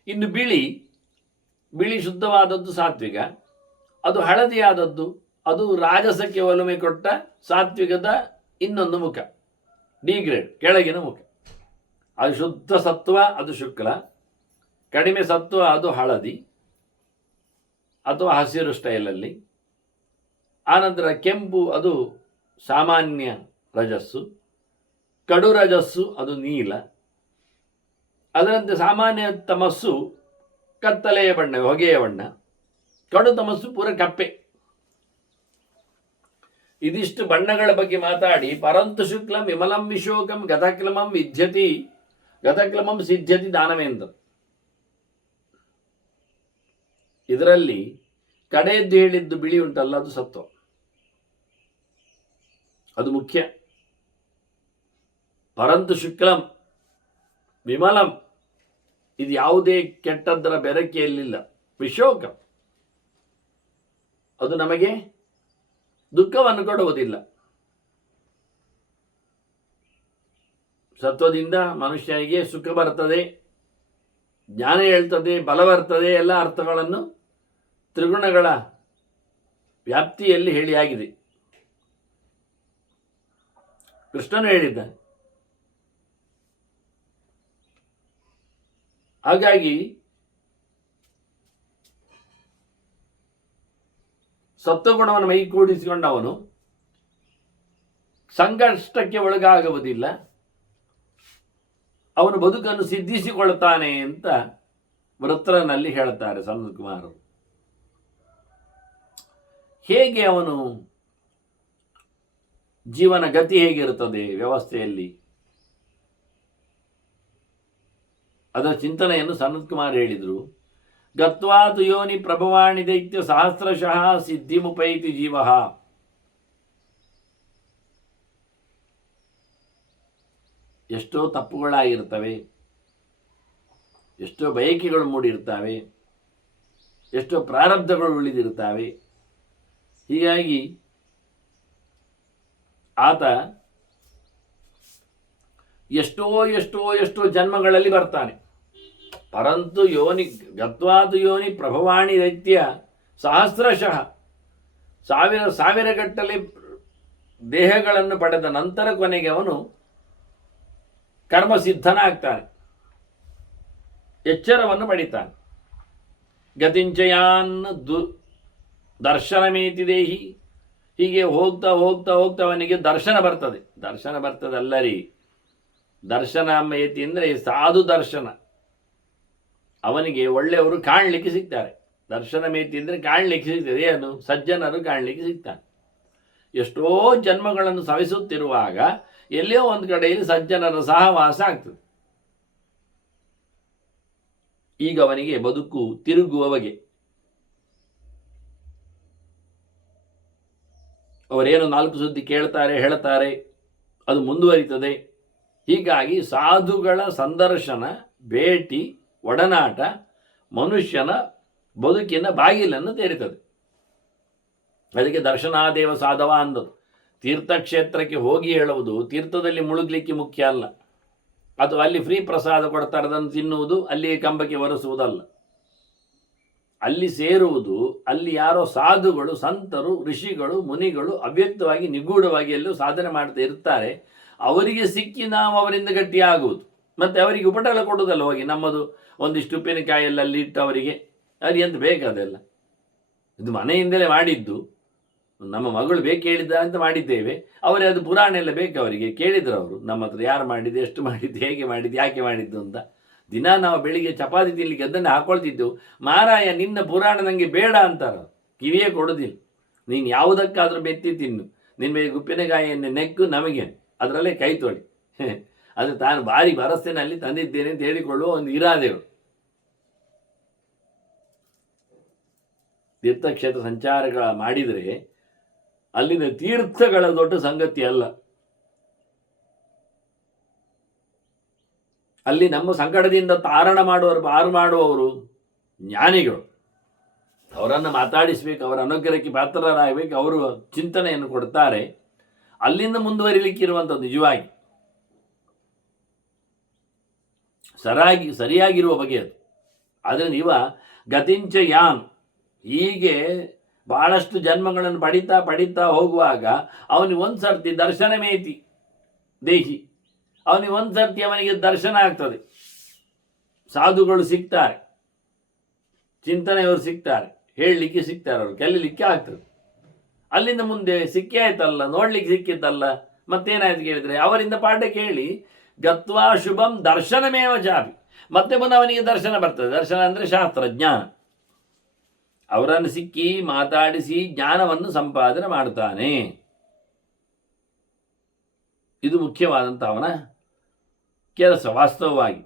ಇನ್ನು ಬಿಳಿ ಶುದ್ಧವಾದದ್ದು ಸಾತ್ವಿಕ, ಅದು ಹಳದಿಯಾದದ್ದು ಅದು ರಾಜಸಕ್ಕೆ ಒಲುಮೆ ಕೊಟ್ಟ ಸಾತ್ವಿಕದ ಇನ್ನೊಂದು ಮುಖ, ಡಿಗ್ರೇಡ್, ಕೆಳಗಿನ ಮುಖ. ಅದು ಶುದ್ಧ ಸತ್ವ, ಅದು ಶುಕ್ಲ. ಕಡಿಮೆ ಸತ್ವ, ಅದು ಹಳದಿ ಅಥವಾ ಹಸಿರು ಸ್ಟೈಲಲ್ಲಿ. ಆನಂತರ ಕೆಂಪು, ಅದು ಸಾಮಾನ್ಯ ರಜಸ್ಸು. ಕಡು ರಜಸ್ಸು, ಅದು ನೀಲ. ಅದರಂತೆ ಸಾಮಾನ್ಯ ತಮಸ್ಸು ಕತ್ತಲೆಯ ಬಣ್ಣ, ಹೊಗೆಯ ಬಣ್ಣ. ಕಡು ತಮಸ್ಸು ಪೂರ ಕಪ್ಪೆ. ಇದಿಷ್ಟು ಬಣ್ಣಗಳ ಬಗ್ಗೆ ಮಾತಾಡಿ, ಪರಂತು ಶುಕ್ಲಂ ವಿಮಲಂ ವಿಶೋಕಂ ಗತಕ್ಲಮಂ ವಿದ್ಯತಿ ಗತಕ್ಲಮಂ ಸಿದ್ಧ್ಯತಿ ದಾನವೇಂದ್ರ. ಇದರಲ್ಲಿ ಕಡೆಯದ್ದು ಹೇಳಿದ್ದು ಬಿಳಿ ಉಂಟಲ್ಲ, ಅದು ಸತ್ವ, ಅದು ಮುಖ್ಯ. ಪರಂತು ಶುಕ್ಲಂ ವಿಮಲಂ, ಇದು ಯಾವುದೇ ಕೆಟ್ಟದ್ದರ ಬೆರಕೆಯಲ್ಲಿಲ್ಲ. ವಿಶೋಕಂ, ಅದು ನಮಗೆ ದುಃಖವನ್ನು ಕೊಡುವುದಿಲ್ಲ. ಸತ್ವದಿಂದ ಮನುಷ್ಯನಿಗೆ ಸುಖ ಬರ್ತದೆ, ಜ್ಞಾನ ಹೇಳ್ತದೆ, ಬಲ ಬರ್ತದೆ, ಎಲ್ಲ ಅರ್ಥಗಳನ್ನು ತ್ರಿಗುಣಗಳ ವ್ಯಾಪ್ತಿಯಲ್ಲಿ ಹೇಳಿಯಾಗಿದೆ. ಕೃಷ್ಣನು ಹೇಳಿದ್ದಾನೆ. ಹಾಗಾಗಿ ಸತ್ವಗುಣವನ್ನು ಮೈಗೂಡಿಸಿಕೊಂಡವನು ಸಂಕಷ್ಟಕ್ಕೆ ಒಳಗಾಗುವುದಿಲ್ಲ, ಅವನು ಬದುಕನ್ನು ಸಿದ್ಧಿಸಿಕೊಳ್ತಾನೆ ಅಂತ ವೃತ್ರನಲ್ಲಿ ಹೇಳ್ತಾರೆ ಸನತ್ ಕುಮಾರರು. ಹೇಗೆ ಅವನು ಜೀವನ ಗತಿ ಹೇಗಿರುತ್ತದೆ ವ್ಯವಸ್ಥೆಯಲ್ಲಿ, ಅದರ ಚಿಂತನೆಯನ್ನು ಸನತ್ ಕುಮಾರ್ ಹೇಳಿದರು. ಗತ್ವಾತು ಯೋನಿ ಪ್ರಭವಾಣಿ ದೈತ್ಯ ಸಹಸ್ರಶಃ ಸಿದ್ಧಿಮುಪೈತಿ ಜೀವ. ಎಷ್ಟೋ ತಪ್ಪುಗಳಾಗಿರ್ತವೆ, ಎಷ್ಟೋ ಬಯಕೆಗಳು ಮೂಡಿರ್ತವೆ, ಎಷ್ಟೋ ಪ್ರಾರಬ್ಧಗಳು ಉಳಿದಿರ್ತವೆ. ಹೀಗಾಗಿ ಆತ ಎಷ್ಟೋ ಜನ್ಮಗಳಲ್ಲಿ ಬರ್ತಾನೆ. ಪರಂತು ಯೋನಿ ಗತ್ವಾತು ಯೋನಿ ಪ್ರಭವಾಣಿ ದೈತ್ಯ ಸಹಸ್ರಶಃ, ಸಾವಿರ ಗಟ್ಟಲೆ ದೇಹಗಳನ್ನು ಪಡೆದ ನಂತರ ಕೊನೆಗೆ ಅವನು ಕರ್ಮಸಿದ್ಧನಾಗ್ತಾನೆ, ಎಚ್ಚರವನ್ನು ಪಡಿತಾನೆ. ಗತಿಂಚಯಾನ್ ದರ್ಶನಮೇತಿ ದೇಹಿ. ಹೀಗೆ ಹೋಗ್ತಾ ಹೋಗ್ತಾ ಹೋಗ್ತಾ ಅವನಿಗೆ ದರ್ಶನ ಬರ್ತದೆ ಅಲ್ಲರಿ. ದರ್ಶನ ಮೇತಿ ಅಂದರೆ ಸಾಧು ದರ್ಶನ. ಅವನಿಗೆ ಒಳ್ಳೆಯವರು ಕಾಣಲಿಕ್ಕೆ ಸಿಗ್ತಾರೆ. ದರ್ಶನ ಮೇತಿ ಅಂದರೆ ಕಾಣಲಿಕ್ಕೆ ಸಿಗ್ತದೆ. ಏನು? ಸಜ್ಜನರು ಕಾಣಲಿಕ್ಕೆ ಸಿಗ್ತಾರೆ. ಎಷ್ಟೋ ಜನ್ಮಗಳನ್ನು ಸವಿಸುತ್ತಿರುವಾಗ ಎಲ್ಲಿಯೋ ಒಂದು ಕಡೆಯಲ್ಲಿ ಸಜ್ಜನರ ಸಹವಾಸ ಆಗ್ತದೆ. ಈಗ ಅವನಿಗೆ ಬದುಕು ತಿರುಗುವ ಬಗೆ. ಅವರೇನು 4 ಸುದ್ದಿ ಕೇಳ್ತಾರೆ, ಹೇಳ್ತಾರೆ, ಅದು ಮುಂದುವರಿತದೆ. ಹೀಗಾಗಿ ಸಾಧುಗಳ ಸಂದರ್ಶನ, ಭೇಟಿ, ಒಡನಾಟ ಮನುಷ್ಯನ ಬದುಕಿನ ಬಾಗಿಲನ್ನು ತೆರೀತದೆ. ಅದಕ್ಕೆ ದರ್ಶನಾದೇವ ಸಾಧವ ಅಂದದು. ತೀರ್ಥಕ್ಷೇತ್ರಕ್ಕೆ ಹೋಗಿ ಹೇಳುವುದು ತೀರ್ಥದಲ್ಲಿ ಮುಳುಗಲಿಕ್ಕೆ ಮುಖ್ಯ ಅಲ್ಲ, ಅಥವಾ ಅಲ್ಲಿ ಫ್ರೀ ಪ್ರಸಾದ ಕೊಡ್ತಾರೆ ಅದನ್ನು ತಿನ್ನುವುದು, ಅಲ್ಲಿ ಕಂಬಕ್ಕೆ ಒರೆಸುವುದಲ್ಲ. ಅಲ್ಲಿ ಸೇರುವುದು, ಅಲ್ಲಿ ಯಾರೋ ಸಾಧುಗಳು, ಸಂತರು, ಋಷಿಗಳು, ಮುನಿಗಳು ಅವ್ಯಕ್ತವಾಗಿ ನಿಗೂಢವಾಗಿ ಎಲ್ಲೂ ಸಾಧನೆ ಮಾಡ್ತಾ ಇರ್ತಾರೆ, ಅವರಿಗೆ ಸಿಕ್ಕಿ ನಾವು ಅವರಿಂದ ಗಟ್ಟಿಯಾಗುವುದು. ಮತ್ತು ಅವರಿಗೆ ಉಪಟಳ ಕೊಡುವುದಲ್ಲ, ಹೋಗಿ ನಮ್ಮದು ಒಂದಿಷ್ಟು ಉಪ್ಪಿನಕಾಯಿಯೆಲ್ಲ ಅಲ್ಲಿ ಇಟ್ಟು ಅವರಿಗೆ ಎಂತ ಬೇಕಾದೆಲ್ಲ. ಇದು ಮನೆಯಿಂದಲೇ ಮಾಡಿದ್ದು, ನಮ್ಮ ಮಗಳು ಬೇಕು ಹೇಳಿದ್ದ ಅಂತ ಮಾಡಿದ್ದೇವೆ. ಅವರೇ ಅದು ಪುರಾಣ ಎಲ್ಲ ಬೇಕು ಅವರಿಗೆ. ಕೇಳಿದ್ರು ಅವರು ನಮ್ಮ ಹತ್ರ, ಯಾರು ಮಾಡಿದ್ದು, ಎಷ್ಟು ಮಾಡಿದ್ದು, ಹೇಗೆ ಮಾಡಿದ್ದು, ಯಾಕೆ ಮಾಡಿದ್ದು ಅಂತ. ದಿನ ನಾವು ಬೆಳಿಗ್ಗೆ ಚಪಾತಿ ತಿನ್ಲಿಕ್ಕೆ ಅದನ್ನೇ ಹಾಕೊಳ್ತಿದ್ದೆವು. ಮಾರಾಯ ನಿನ್ನ ಪುರಾಣ ನನಗೆ ಬೇಡ ಅಂತಾರೆ, ಕಿವಿಯೇ ಕೊಡೋದಿಲ್ಲ. ನೀನು ಯಾವುದಕ್ಕಾದರೂ ಬೆತ್ತಿ ತಿನ್ನು, ನಿನ್ನ ಉಪ್ಪಿನಕಾಯಿಯನ್ನು ನೆಕ್ಕು, ನಮಗೆ ಅದರಲ್ಲೇ ಕೈ ತೊಳಿ. ಅದು ತಾನು ಭಾರಿ ಭರವಸೆನಲ್ಲಿ ತಂದಿದ್ದೇನೆ ಅಂತ ಹೇಳಿಕೊಳ್ಳುವ ಒಂದು ಇರಾದೆಗಳು. ತೀರ್ಥಕ್ಷೇತ್ರ ಸಂಚಾರಗಳ ಮಾಡಿದರೆ ಅಲ್ಲಿನ ತೀರ್ಥಗಳ ದೊಡ್ಡ ಸಂಗತಿ ಅಲ್ಲ. ಅಲ್ಲಿ ನಮ್ಮ ಸಂಕಟದಿಂದ ತಾರಣ ಮಾಡುವವರು ಜ್ಞಾನಿಗಳು. ಅವರನ್ನು ಮಾತಾಡಿಸ್ಬೇಕು, ಅವರ ಅನುಗ್ರಹಕ್ಕೆ ಪಾತ್ರರಾಗಬೇಕು, ಅವರು ಚಿಂತನೆಯನ್ನು ಕೊಡ್ತಾರೆ. ಅಲ್ಲಿಂದ ಮುಂದುವರಿಲಿಕ್ಕಿರುವಂಥದ್ದು ನಿಜವಾಗಿ ಸರಿಯಾಗಿರುವ ಬಗೆ ಅದು. ಅದನ್ನು ಇವ ಗತಿಂಚ ಯಾನ್ ಹೀಗೆ ಬಹಳಷ್ಟು ಜನ್ಮಗಳನ್ನು ಪಡಿತಾ ಹೋಗುವಾಗ ಅವನಿಗೆ ಒಂದು ಸರ್ತಿ ದರ್ಶನಮೇತಿ ದೇಹಿ, ಅವನಿಗೆ ಒಂದು ಸರ್ತಿ ಅವನಿಗೆ ದರ್ಶನ ಆಗ್ತದೆ. ಸಾಧುಗಳು ಸಿಗ್ತಾರೆ, ಚಿಂತನೆಯವರು ಸಿಗ್ತಾರೆ, ಹೇಳಲಿಕ್ಕೆ ಸಿಗ್ತಾರೆ, ಅವರು ಕೆಲ್ಲಲಿಕ್ಕೆ ಆಗ್ತದೆ. ಅಲ್ಲಿಂದ ಮುಂದೆ ಸಿಕ್ಕೇ ಆಯ್ತಲ್ಲ, ನೋಡ್ಲಿಕ್ಕೆ ಸಿಕ್ಕಿದ್ದಲ್ಲ, ಮತ್ತೇನಾಯ್ತು ಕೇಳಿದ್ರೆ ಅವರಿಂದ ಪಾಠ ಕೇಳಿ ಗತ್ವಾ ಶುಭಂ ದರ್ಶನಮೇವ ಜಾಪಿ, ಮತ್ತೆ ಪುನಃ ಅವನಿಗೆ ದರ್ಶನ ಬರ್ತದೆ. ದರ್ಶನ ಅಂದರೆ ಶಾಸ್ತ್ರ ಜ್ಞಾನ. ಅವರನ್ನು ಸಿಕ್ಕಿ ಮಾತಾಡಿಸಿ ಜ್ಞಾನವನ್ನು ಸಂಪಾದನೆ ಮಾಡ್ತಾನೆ. ಇದು ಮುಖ್ಯವಾದಂಥ ಅವನ ಕೆಲಸ. ವಾಸ್ತವವಾಗಿ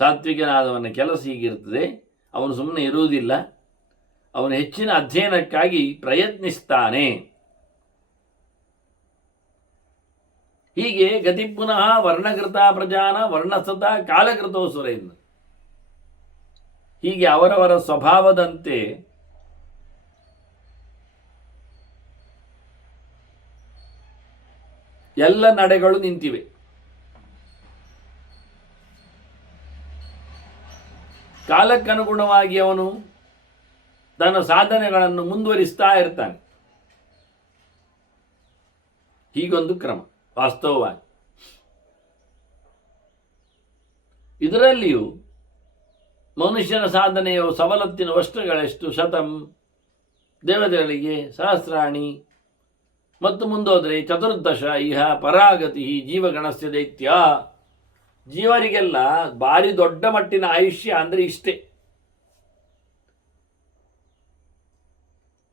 ಸಾತ್ವಿಕನಾದವನ ಕೆಲಸ ಹೀಗಿರ್ತದೆ. ಅವನು ಸುಮ್ಮನೆ ಇರುವುದಿಲ್ಲ, ಅವನು ಹೆಚ್ಚಿನ ಅಧ್ಯಯನಕ್ಕಾಗಿ ಪ್ರಯತ್ನಿಸ್ತಾನೆ. ಹೀಗೆ ಗತಿ ಪುನಃ ವರ್ಣಕೃತ ಪ್ರಜಾನ ವರ್ಣಸತ ಕಾಲಕೃತೋ ಸುರೇಂದ್ರ. ಹೀಗೆ ಅವರವರ ಸ್ವಭಾವದಂತೆ ಎಲ್ಲ ನಡೆಗಳು ನಿಂತಿವೆ. ಕಾಲಕ್ಕನುಗುಣವಾಗಿ ಅವನು ತನ್ನ ಸಾಧನೆಗಳನ್ನು ಮುಂದುವರಿಸ್ತಾ ಇರ್ತಾನೆ. ಹೀಗೊಂದು ಕ್ರಮ ವಾಸ್ತವವಾಗಿ. ಇದರಲ್ಲಿಯೂ ಮನುಷ್ಯನ ಸಾಧನೆಯ ಸವಲತ್ತಿನ ವಸ್ತುಗಳೆಷ್ಟು, ಶತಂ ದೇವತೆಗಳಿಗೆ ಸಹಸ್ರಾಣಿ, ಮತ್ತು ಮುಂದೋದರೆ ಚತುರ್ದಶ ಇಹ ಪರಾಗತಿ ಜೀವಗಣಸ್ಯ ದೈತ್ಯ. ಜೀವರಿಗೆಲ್ಲ ಭಾರಿ ದೊಡ್ಡ ಮಟ್ಟಿನ ಆಯುಷ್ಯ ಅಂದರೆ ಇಷ್ಟೇ.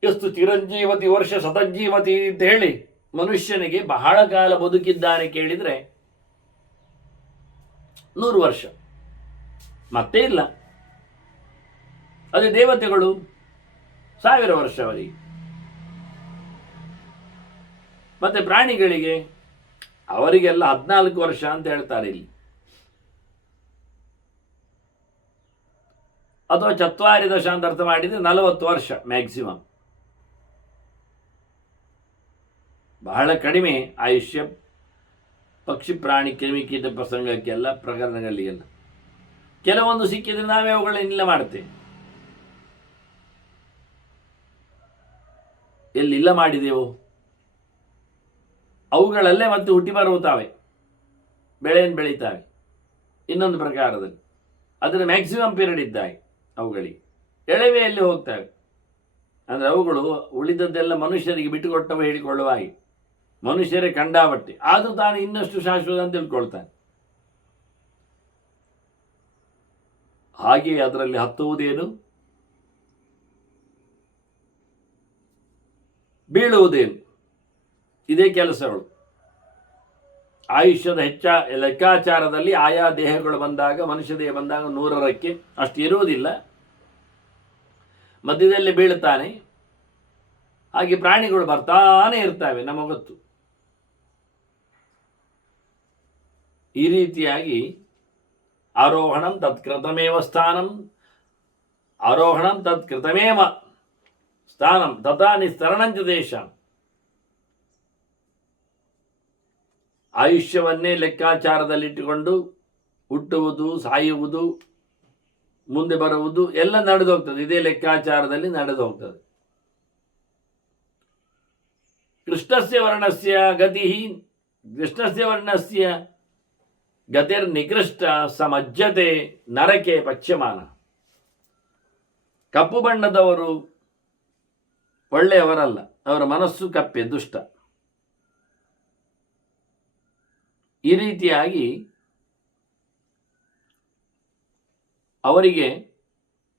ಎಷ್ಟು ಚಿರಂಜೀವತಿ ವರ್ಷ ಶತಜೀವತಿ ಅಂತ ಹೇಳಿ ಮನುಷ್ಯನಿಗೆ ಬಹಳ ಕಾಲ ಬದುಕಿದ್ದಾನೆ ಕೇಳಿದರೆ 100 ವರ್ಷ, ಮತ್ತೆ ಇಲ್ಲ. ಅದೇ ದೇವತೆಗಳು 1000 ವರ್ಷ ಅವರಿಗೆ. ಮತ್ತೆ ಪ್ರಾಣಿಗಳಿಗೆ ಅವರಿಗೆಲ್ಲ 14 ವರ್ಷ ಅಂತ ಹೇಳ್ತಾರೆ ಇಲ್ಲಿ, ಅಥವಾ 4 ದಶ ಅಂತ ಅರ್ಥ ಮಾಡಿದರೆ 40 ವರ್ಷ ಮ್ಯಾಕ್ಸಿಮಮ್. ಬಹಳ ಕಡಿಮೆ ಆಯುಷ್ಯ ಪಕ್ಷಿ ಪ್ರಾಣಿ ಕ್ರಿಮಿಕೀಟ ಪ್ರಸಂಗಕ್ಕೆಲ್ಲ ಪ್ರಕರಣಗಳಿಗೆಲ್ಲ. ಕೆಲವೊಂದು ಸಿಕ್ಕಿದ್ರೆ ನಾವೇ ಅವುಗಳನ್ನೆಲ್ಲ ಮಾಡ್ತೇವೆ. ಎಲ್ಲಿಲ್ಲ ಮಾಡಿದೆವು ಅವುಗಳಲ್ಲೇ ಮತ್ತೆ ಹುಟ್ಟಿ ಬರುತ್ತಾವೆ, ಬೆಳೆಯನ್ನು ಬೆಳೀತಾವೆ ಇನ್ನೊಂದು ಪ್ರಕಾರದಲ್ಲಿ. ಅದರ ಮ್ಯಾಕ್ಸಿಮಮ್ ಪೀರಿಯಡ್ ಇದ್ದಾಗೆ ಅವುಗಳಿಗೆ ಎಳವೆಯಲ್ಲಿ ಹೋಗ್ತವೆ. ಅಂದರೆ ಅವುಗಳು ಉಳಿದದ್ದೆಲ್ಲ ಮನುಷ್ಯರಿಗೆ ಬಿಟ್ಟುಕೊಟ್ಟವ ಹೇಳಿಕೊಳ್ಳುವ ಹಾಗೆ. ಮನುಷ್ಯರೇ ಕಂಡಾಬಟ್ಟೆ, ಆದರೂ ತಾನು ಇನ್ನಷ್ಟು ಶಾಶ್ವತ ಅಂತ ತಿಳ್ಕೊಳ್ತಾನೆ. ಹಾಗೆಯೇ ಅದರಲ್ಲಿ ಹತ್ತುವುದೇನು, ಬೀಳುವುದೇನು, ಇದೇ ಕೆಲಸಗಳು. ಆಯುಷ್ಯದ ಲೆಕ್ಕಾಚಾರದಲ್ಲಿ ಆಯಾ ದೇಹಗಳು ಬಂದಾಗ, ಮನುಷ್ಯ ದೇಹ ಬಂದಾಗ 100ಕ್ಕೆ ಅಷ್ಟು ಇರುವುದಿಲ್ಲ, ಮಧ್ಯದಲ್ಲಿ ಬೀಳುತ್ತಾನೆ. ಹಾಗೆ ಪ್ರಾಣಿಗಳು ಬರ್ತಾನೆ ಇರ್ತವೆ, ನಮಗೆ ಗೊತ್ತು. ಈ ರೀತಿಯಾಗಿ ಆರೋಹಣಂ ತತ್ಕೃತಮೇವ ಸ್ಥಾನಂ, ಆರೋಹಣಂ ತತ್ಕೃತಮೇವ ಸ್ಥಾನಂ ತಥಾ ನಿಸ್ತರಣಂಚ ದೇಶ. ಆಯುಷ್ಯವನ್ನೇ ಲೆಕ್ಕಾಚಾರದಲ್ಲಿಟ್ಟುಕೊಂಡು ಹುಟ್ಟುವುದು, ಸಾಯುವುದು, ಮುಂದೆ ಬರುವುದು ಎಲ್ಲ ನಡೆದು ಹೋಗ್ತದೆ. ಇದೇ ಲೆಕ್ಕಾಚಾರದಲ್ಲಿ ನಡೆದು ಹೋಗ್ತದೆ. ಕೃಷ್ಣಸ್ಯ ವರ್ಣಸ್ಯ ಗತಿ, ಕೃಷ್ಣಸ್ಯ ವರ್ಣಸ್ಯ ಗತಿರ್ನಿಕೃಷ್ಟ ಸಮಜ್ಜತೆ ನರಕೆ ಪಚ್ಯಮಾನ. ಕಪ್ಪು ಬಣ್ಣದವರು ಒಳ್ಳೆಯವರಲ್ಲ, ಅವರ ಮನಸ್ಸು ಕಪ್ಪೆ, ದುಷ್ಟ. ಈ ರೀತಿಯಾಗಿ ಅವರಿಗೆ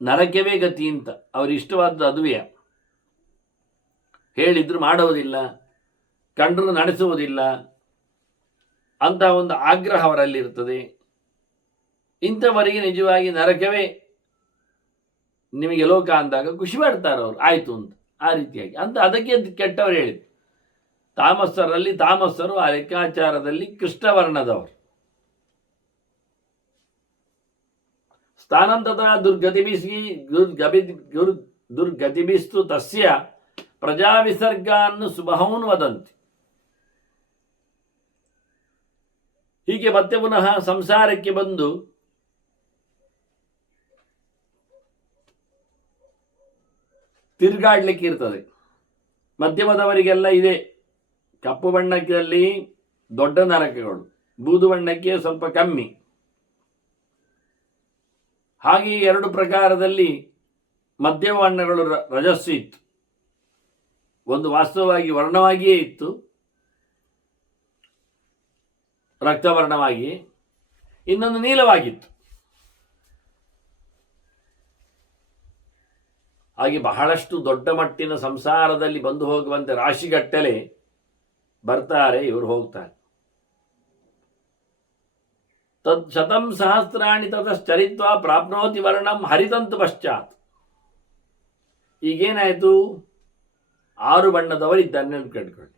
ನರಕವೇ ಗತಿ ಅಂತ ಅವರಿಗೆ ಇಷ್ಟವಾದ್ದು ಅದುವೇ. ಹೇಳಿದ್ರು ಮಾಡುವುದಿಲ್ಲ, ಕಂಡರೂ ನಡೆಸುವುದಿಲ್ಲ ಅಂತ ಒಂದು ಆಗ್ರಹ ಅವರಲ್ಲಿರ್ತದೆ. ಇಂಥವರಿಗೆ ನಿಜವಾಗಿ ನರಕವೇ ನಿಮಗೆ ಲೋಕ ಅಂದಾಗ ಖುಷಿ ಪಡ್ತಾರೆ ಅವರು, ಆಯಿತು ಅಂತ. ಆ ರೀತಿಯಾಗಿ ಅಂತ ಅದಕ್ಕೆ ಕೆಟ್ಟವರು ಹೇಳಿದ್ರು. ತಾಮಸರಲ್ಲಿ ತಾಮಸರು ಆ ಲೆಕ್ಕಾಚಾರದಲ್ಲಿ ಕೃಷ್ಣವರ್ಣದವರು. ಸ್ಥಾನಂತದ ದುರ್ಗತಿಭಿಸ್ತು ತಸ್ಯ ಪ್ರಜಾವಿಸರ್ಗಾನ್ನು ಸುಬಹೌನ್ ವದಂತಿ. ಹೀಗೆ ಮತ್ತೆ ಪುನಃ ಸಂಸಾರಕ್ಕೆ ಬಂದು ತಿರುಗಾಡ್ಲಿಕ್ಕೆ ಇರ್ತದೆ. ಮಧ್ಯಮದವರಿಗೆಲ್ಲ ಇದೆ. ಕಪ್ಪು ಬಣ್ಣದಲ್ಲಿ ದೊಡ್ಡ ನರಕಗಳು, ಬೂದು ಬಣ್ಣಕ್ಕೆ ಸ್ವಲ್ಪ ಕಮ್ಮಿ. ಹಾಗೆ ಎರಡು ಪ್ರಕಾರದಲ್ಲಿ ಮಧ್ಯಮ ಬಣ್ಣಗಳು ರಜಸ್ಸು ಇತ್ತು. ಒಂದು ವಾಸ್ತವವಾಗಿ ವರ್ಣವಾಗಿಯೇ ಇತ್ತು, ರಕ್ತವರ್ಣವಾಗಿ, ಇನ್ನೊಂದು ನೀಲವಾಗಿತ್ತು. ಹಾಗೆ ಬಹಳಷ್ಟು ದೊಡ್ಡ ಮಟ್ಟಿನ ಸಂಸಾರದಲ್ಲಿ ಬಂದು ಹೋಗುವಂತೆ ರಾಶಿಗಟ್ಟಲೆ ಬರ್ತಾರೆ, ಇವರು ಹೋಗ್ತಾರೆ. ತತ್ ಶತಂ ಸಹಸ್ರಾಣಿ ತತಶ್ಚರಿತ್ವ ಪ್ರಾಪ್ನೋತಿ ವರ್ಣಂ ಹರಿತಂತು ಪಶ್ಚಾತ್. ಈಗೇನಾಯಿತು? 6 ಬಣ್ಣದವರಿದ್ದಾನೆ ನೆನ್ಪಿಟ್ಕೊಳ್ಳಿ.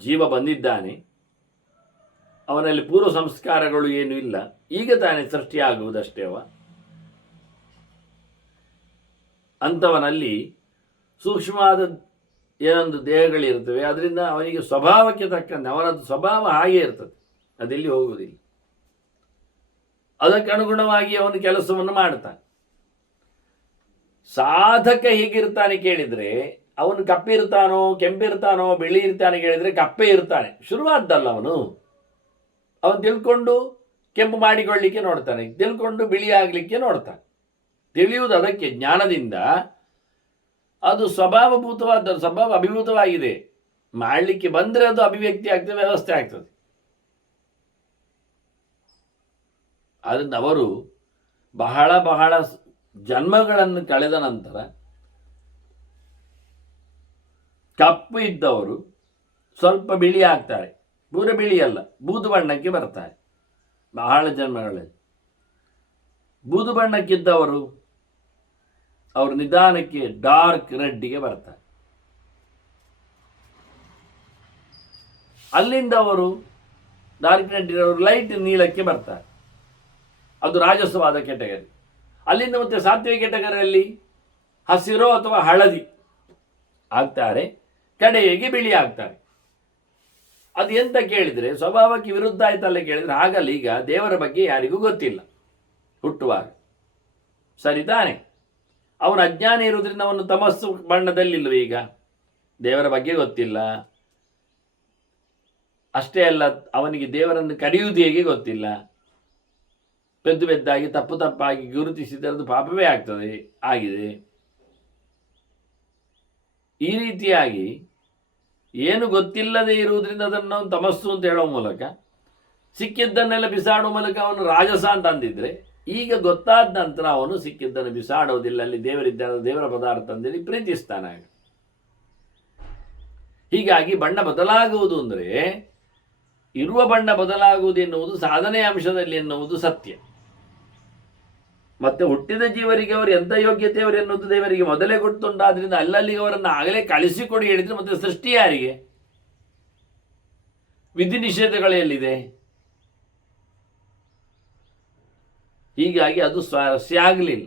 ಜೀವ ಬಂದಿದ್ದಾನೆ, ಅವನಲ್ಲಿ ಪೂರ್ವ ಸಂಸ್ಕಾರಗಳು ಏನೂ ಇಲ್ಲ, ಈಗ ತಾನೇ ಸೃಷ್ಟಿಯಾಗುವುದಷ್ಟೇ. ಅಂಥವನಲ್ಲಿ ಸೂಕ್ಷ್ಮವಾದ ಏನೊಂದು ದೇಹಗಳಿರ್ತವೆ, ಅದರಿಂದ ಅವನಿಗೆ ಸ್ವಭಾವಕ್ಕೆ ತಕ್ಕಂತೆ ಅವನದ್ದು ಸ್ವಭಾವ ಹಾಗೆ ಇರ್ತದೆ, ಅದೆಲ್ಲಿ ಹೋಗುವುದಿಲ್ಲ. ಅದಕ್ಕೆ ಅನುಗುಣವಾಗಿ ಅವನು ಕೆಲಸವನ್ನು ಮಾಡ್ತಾನೆ. ಸಾಧಕ ಹೀಗಿರ್ತಾನೆ ಕೇಳಿದರೆ, ಅವನು ಕಪ್ಪಿರ್ತಾನೋ ಕೆಂಪಿರ್ತಾನೋ ಬಿಳಿ ಇರ್ತಾನೆ ಕೇಳಿದರೆ ಕಪ್ಪೆ ಇರ್ತಾನೆ. ಶುರುವಾದ್ದಲ್ಲ ಅವನು ತಿಳ್ಕೊಂಡು ಕೆಂಪು ಮಾಡಿಕೊಳ್ಳಿಕ್ಕೆ ನೋಡ್ತಾನೆ, ತಿಳ್ಕೊಂಡು ಬಿಳಿ ಆಗಲಿಕ್ಕೆ ನೋಡ್ತಾನೆ. ತಿಳಿಯುವುದು ಅದಕ್ಕೆ ಜ್ಞಾನದಿಂದ. ಅದು ಸ್ವಭಾವಭೂತವಾದ, ಸ್ವಭಾವ ಅಭಿಭೂತವಾಗಿದೆ. ಮಾಡಲಿಕ್ಕೆ ಬಂದರೆ ಅದು ಅಭಿವ್ಯಕ್ತಿ ಆಗ್ತದೆ, ವ್ಯವಸ್ಥೆ ಆಗ್ತದೆ. ಆದ್ದರಿಂದ ಅವರು ಬಹಳ ಬಹಳ ಜನ್ಮಗಳನ್ನು ಕಳೆದ ನಂತರ ಕಪ್ಪು ಇದ್ದವರು ಸ್ವಲ್ಪ ಬಿಳಿ ಆಗ್ತಾರೆ, ಪೂರ ಬಿಳಿಯಲ್ಲ, ಬೂದು ಬಣ್ಣಕ್ಕೆ ಬರ್ತಾರೆ. ಬಹಳ ಜನ್ಮಗಳಲ್ಲಿ ಬೂದು ಬಣ್ಣಕ್ಕಿದ್ದವರು ಅವರು ನಿಧಾನಕ್ಕೆ ಡಾರ್ಕ್ ರೆಡ್ಗೆ ಬರ್ತಾರೆ. ಅಲ್ಲಿಂದ ಅವರು ಡಾರ್ಕ್ ರೆಡ್ಡಿನವರು ಲೈಟ್ ನೀಲಕ್ಕೆ ಬರ್ತಾರೆ. ಅದು ರಾಜಸವಾದ ಕೆಟಗರಿ. ಅಲ್ಲಿಂದ ಮತ್ತೆ ಸಾತ್ವಿಕ ಕೆಟಗರಿಯಲ್ಲಿ ಹಸಿರೋ ಅಥವಾ ಹಳದಿ ಆಗ್ತಾರೆ, ಕಡೆಗೆ ಬಿಳಿ ಆಗ್ತಾರೆ. ಅದು ಎಂತ ಕೇಳಿದರೆ ಸ್ವಭಾವಕ್ಕೆ ವಿರುದ್ಧ ಆಯ್ತಲ್ಲ ಕೇಳಿದರೆ, ಹಾಗಲ್ಲ. ಈಗ ದೇವರ ಬಗ್ಗೆ ಯಾರಿಗೂ ಗೊತ್ತಿಲ್ಲ ಹುಟ್ಟುವಾಗ, ಸರಿ ತಾನೆ? ಅವನು ಅಜ್ಞಾನ ಇರುವುದರಿಂದ ಅವನು ತಮಸ್ಸು ಬಣ್ಣದಲ್ಲಿಲ್ವ? ಈಗ ದೇವರ ಬಗ್ಗೆ ಗೊತ್ತಿಲ್ಲ. ಅಷ್ಟೇ ಅಲ್ಲ, ಅವನಿಗೆ ದೇವರನ್ನು ಕರೆಯುವುದು ಹೇಗೆ ಗೊತ್ತಿಲ್ಲ. ಪೆದ್ದು ಪೆದ್ದಾಗಿ ತಪ್ಪು ತಪ್ಪಾಗಿ ಗುರುತಿಸಿದರೆ ಪಾಪವೇ ಆಗ್ತದೆ, ಆಗಿದೆ. ಈ ರೀತಿಯಾಗಿ ಏನು ಗೊತ್ತಿಲ್ಲದೆ ಇರುವುದರಿಂದ ಅದನ್ನು ತಮಸ್ಸು ಅಂತ ಹೇಳೋ ಮೂಲಕ, ಸಿಕ್ಕಿದ್ದನ್ನೆಲ್ಲ ಬಿಸಾಡುವ ಮೂಲಕ ಅವನು ರಾಜಸ ಅಂತ ಅಂದಿದ್ರೆ, ಈಗ ಗೊತ್ತಾದ ನಂತರ ಅವನು ಸಿಕ್ಕಿದ್ದನ್ನು ಬಿಸಾಡೋದಿಲ್ಲ. ಅಲ್ಲಿ ದೇವರಿದ್ದಾನೆ, ದೇವರ ಪದಾರ್ಥ ಅಂತೇಳಿ ಪ್ರೀತಿಸ್ತಾನೆ. ಹೀಗಾಗಿ ಬಣ್ಣ ಬದಲಾಗುವುದು ಅಂದರೆ, ಇರುವ ಬಣ್ಣ ಬದಲಾಗುವುದು ಎನ್ನುವುದು ಸಾಧನೆಯ ಅಂಶದಲ್ಲಿ ಎನ್ನುವುದು ಸತ್ಯ. ಮತ್ತೆ ಹುಟ್ಟಿದ ಜೀವರಿಗೆ ಅವರು ಎಂಥ ಯೋಗ್ಯತೆಯವರು ಎನ್ನುವುದು ದೇವರಿಗೆ ಮೊದಲೇ ಗೊತ್ತುಂಟಾದ್ರಿಂದ ಅಲ್ಲಲ್ಲಿಗೆ ಅವರನ್ನು ಆಗಲೇ ಕಳಿಸಿಕೊಡಿ ಹೇಳಿದ್ರೆ ಮತ್ತೆ ಸೃಷ್ಟಿ ಯಾರಿಗೆ? ವಿಧಿ ನಿಷೇಧಗಳು ಎಲ್ಲಿದೆ? ಹೀಗಾಗಿ ಅದು ಸ್ವಾರಸ್ಯ ಆಗಲಿಲ್ಲ.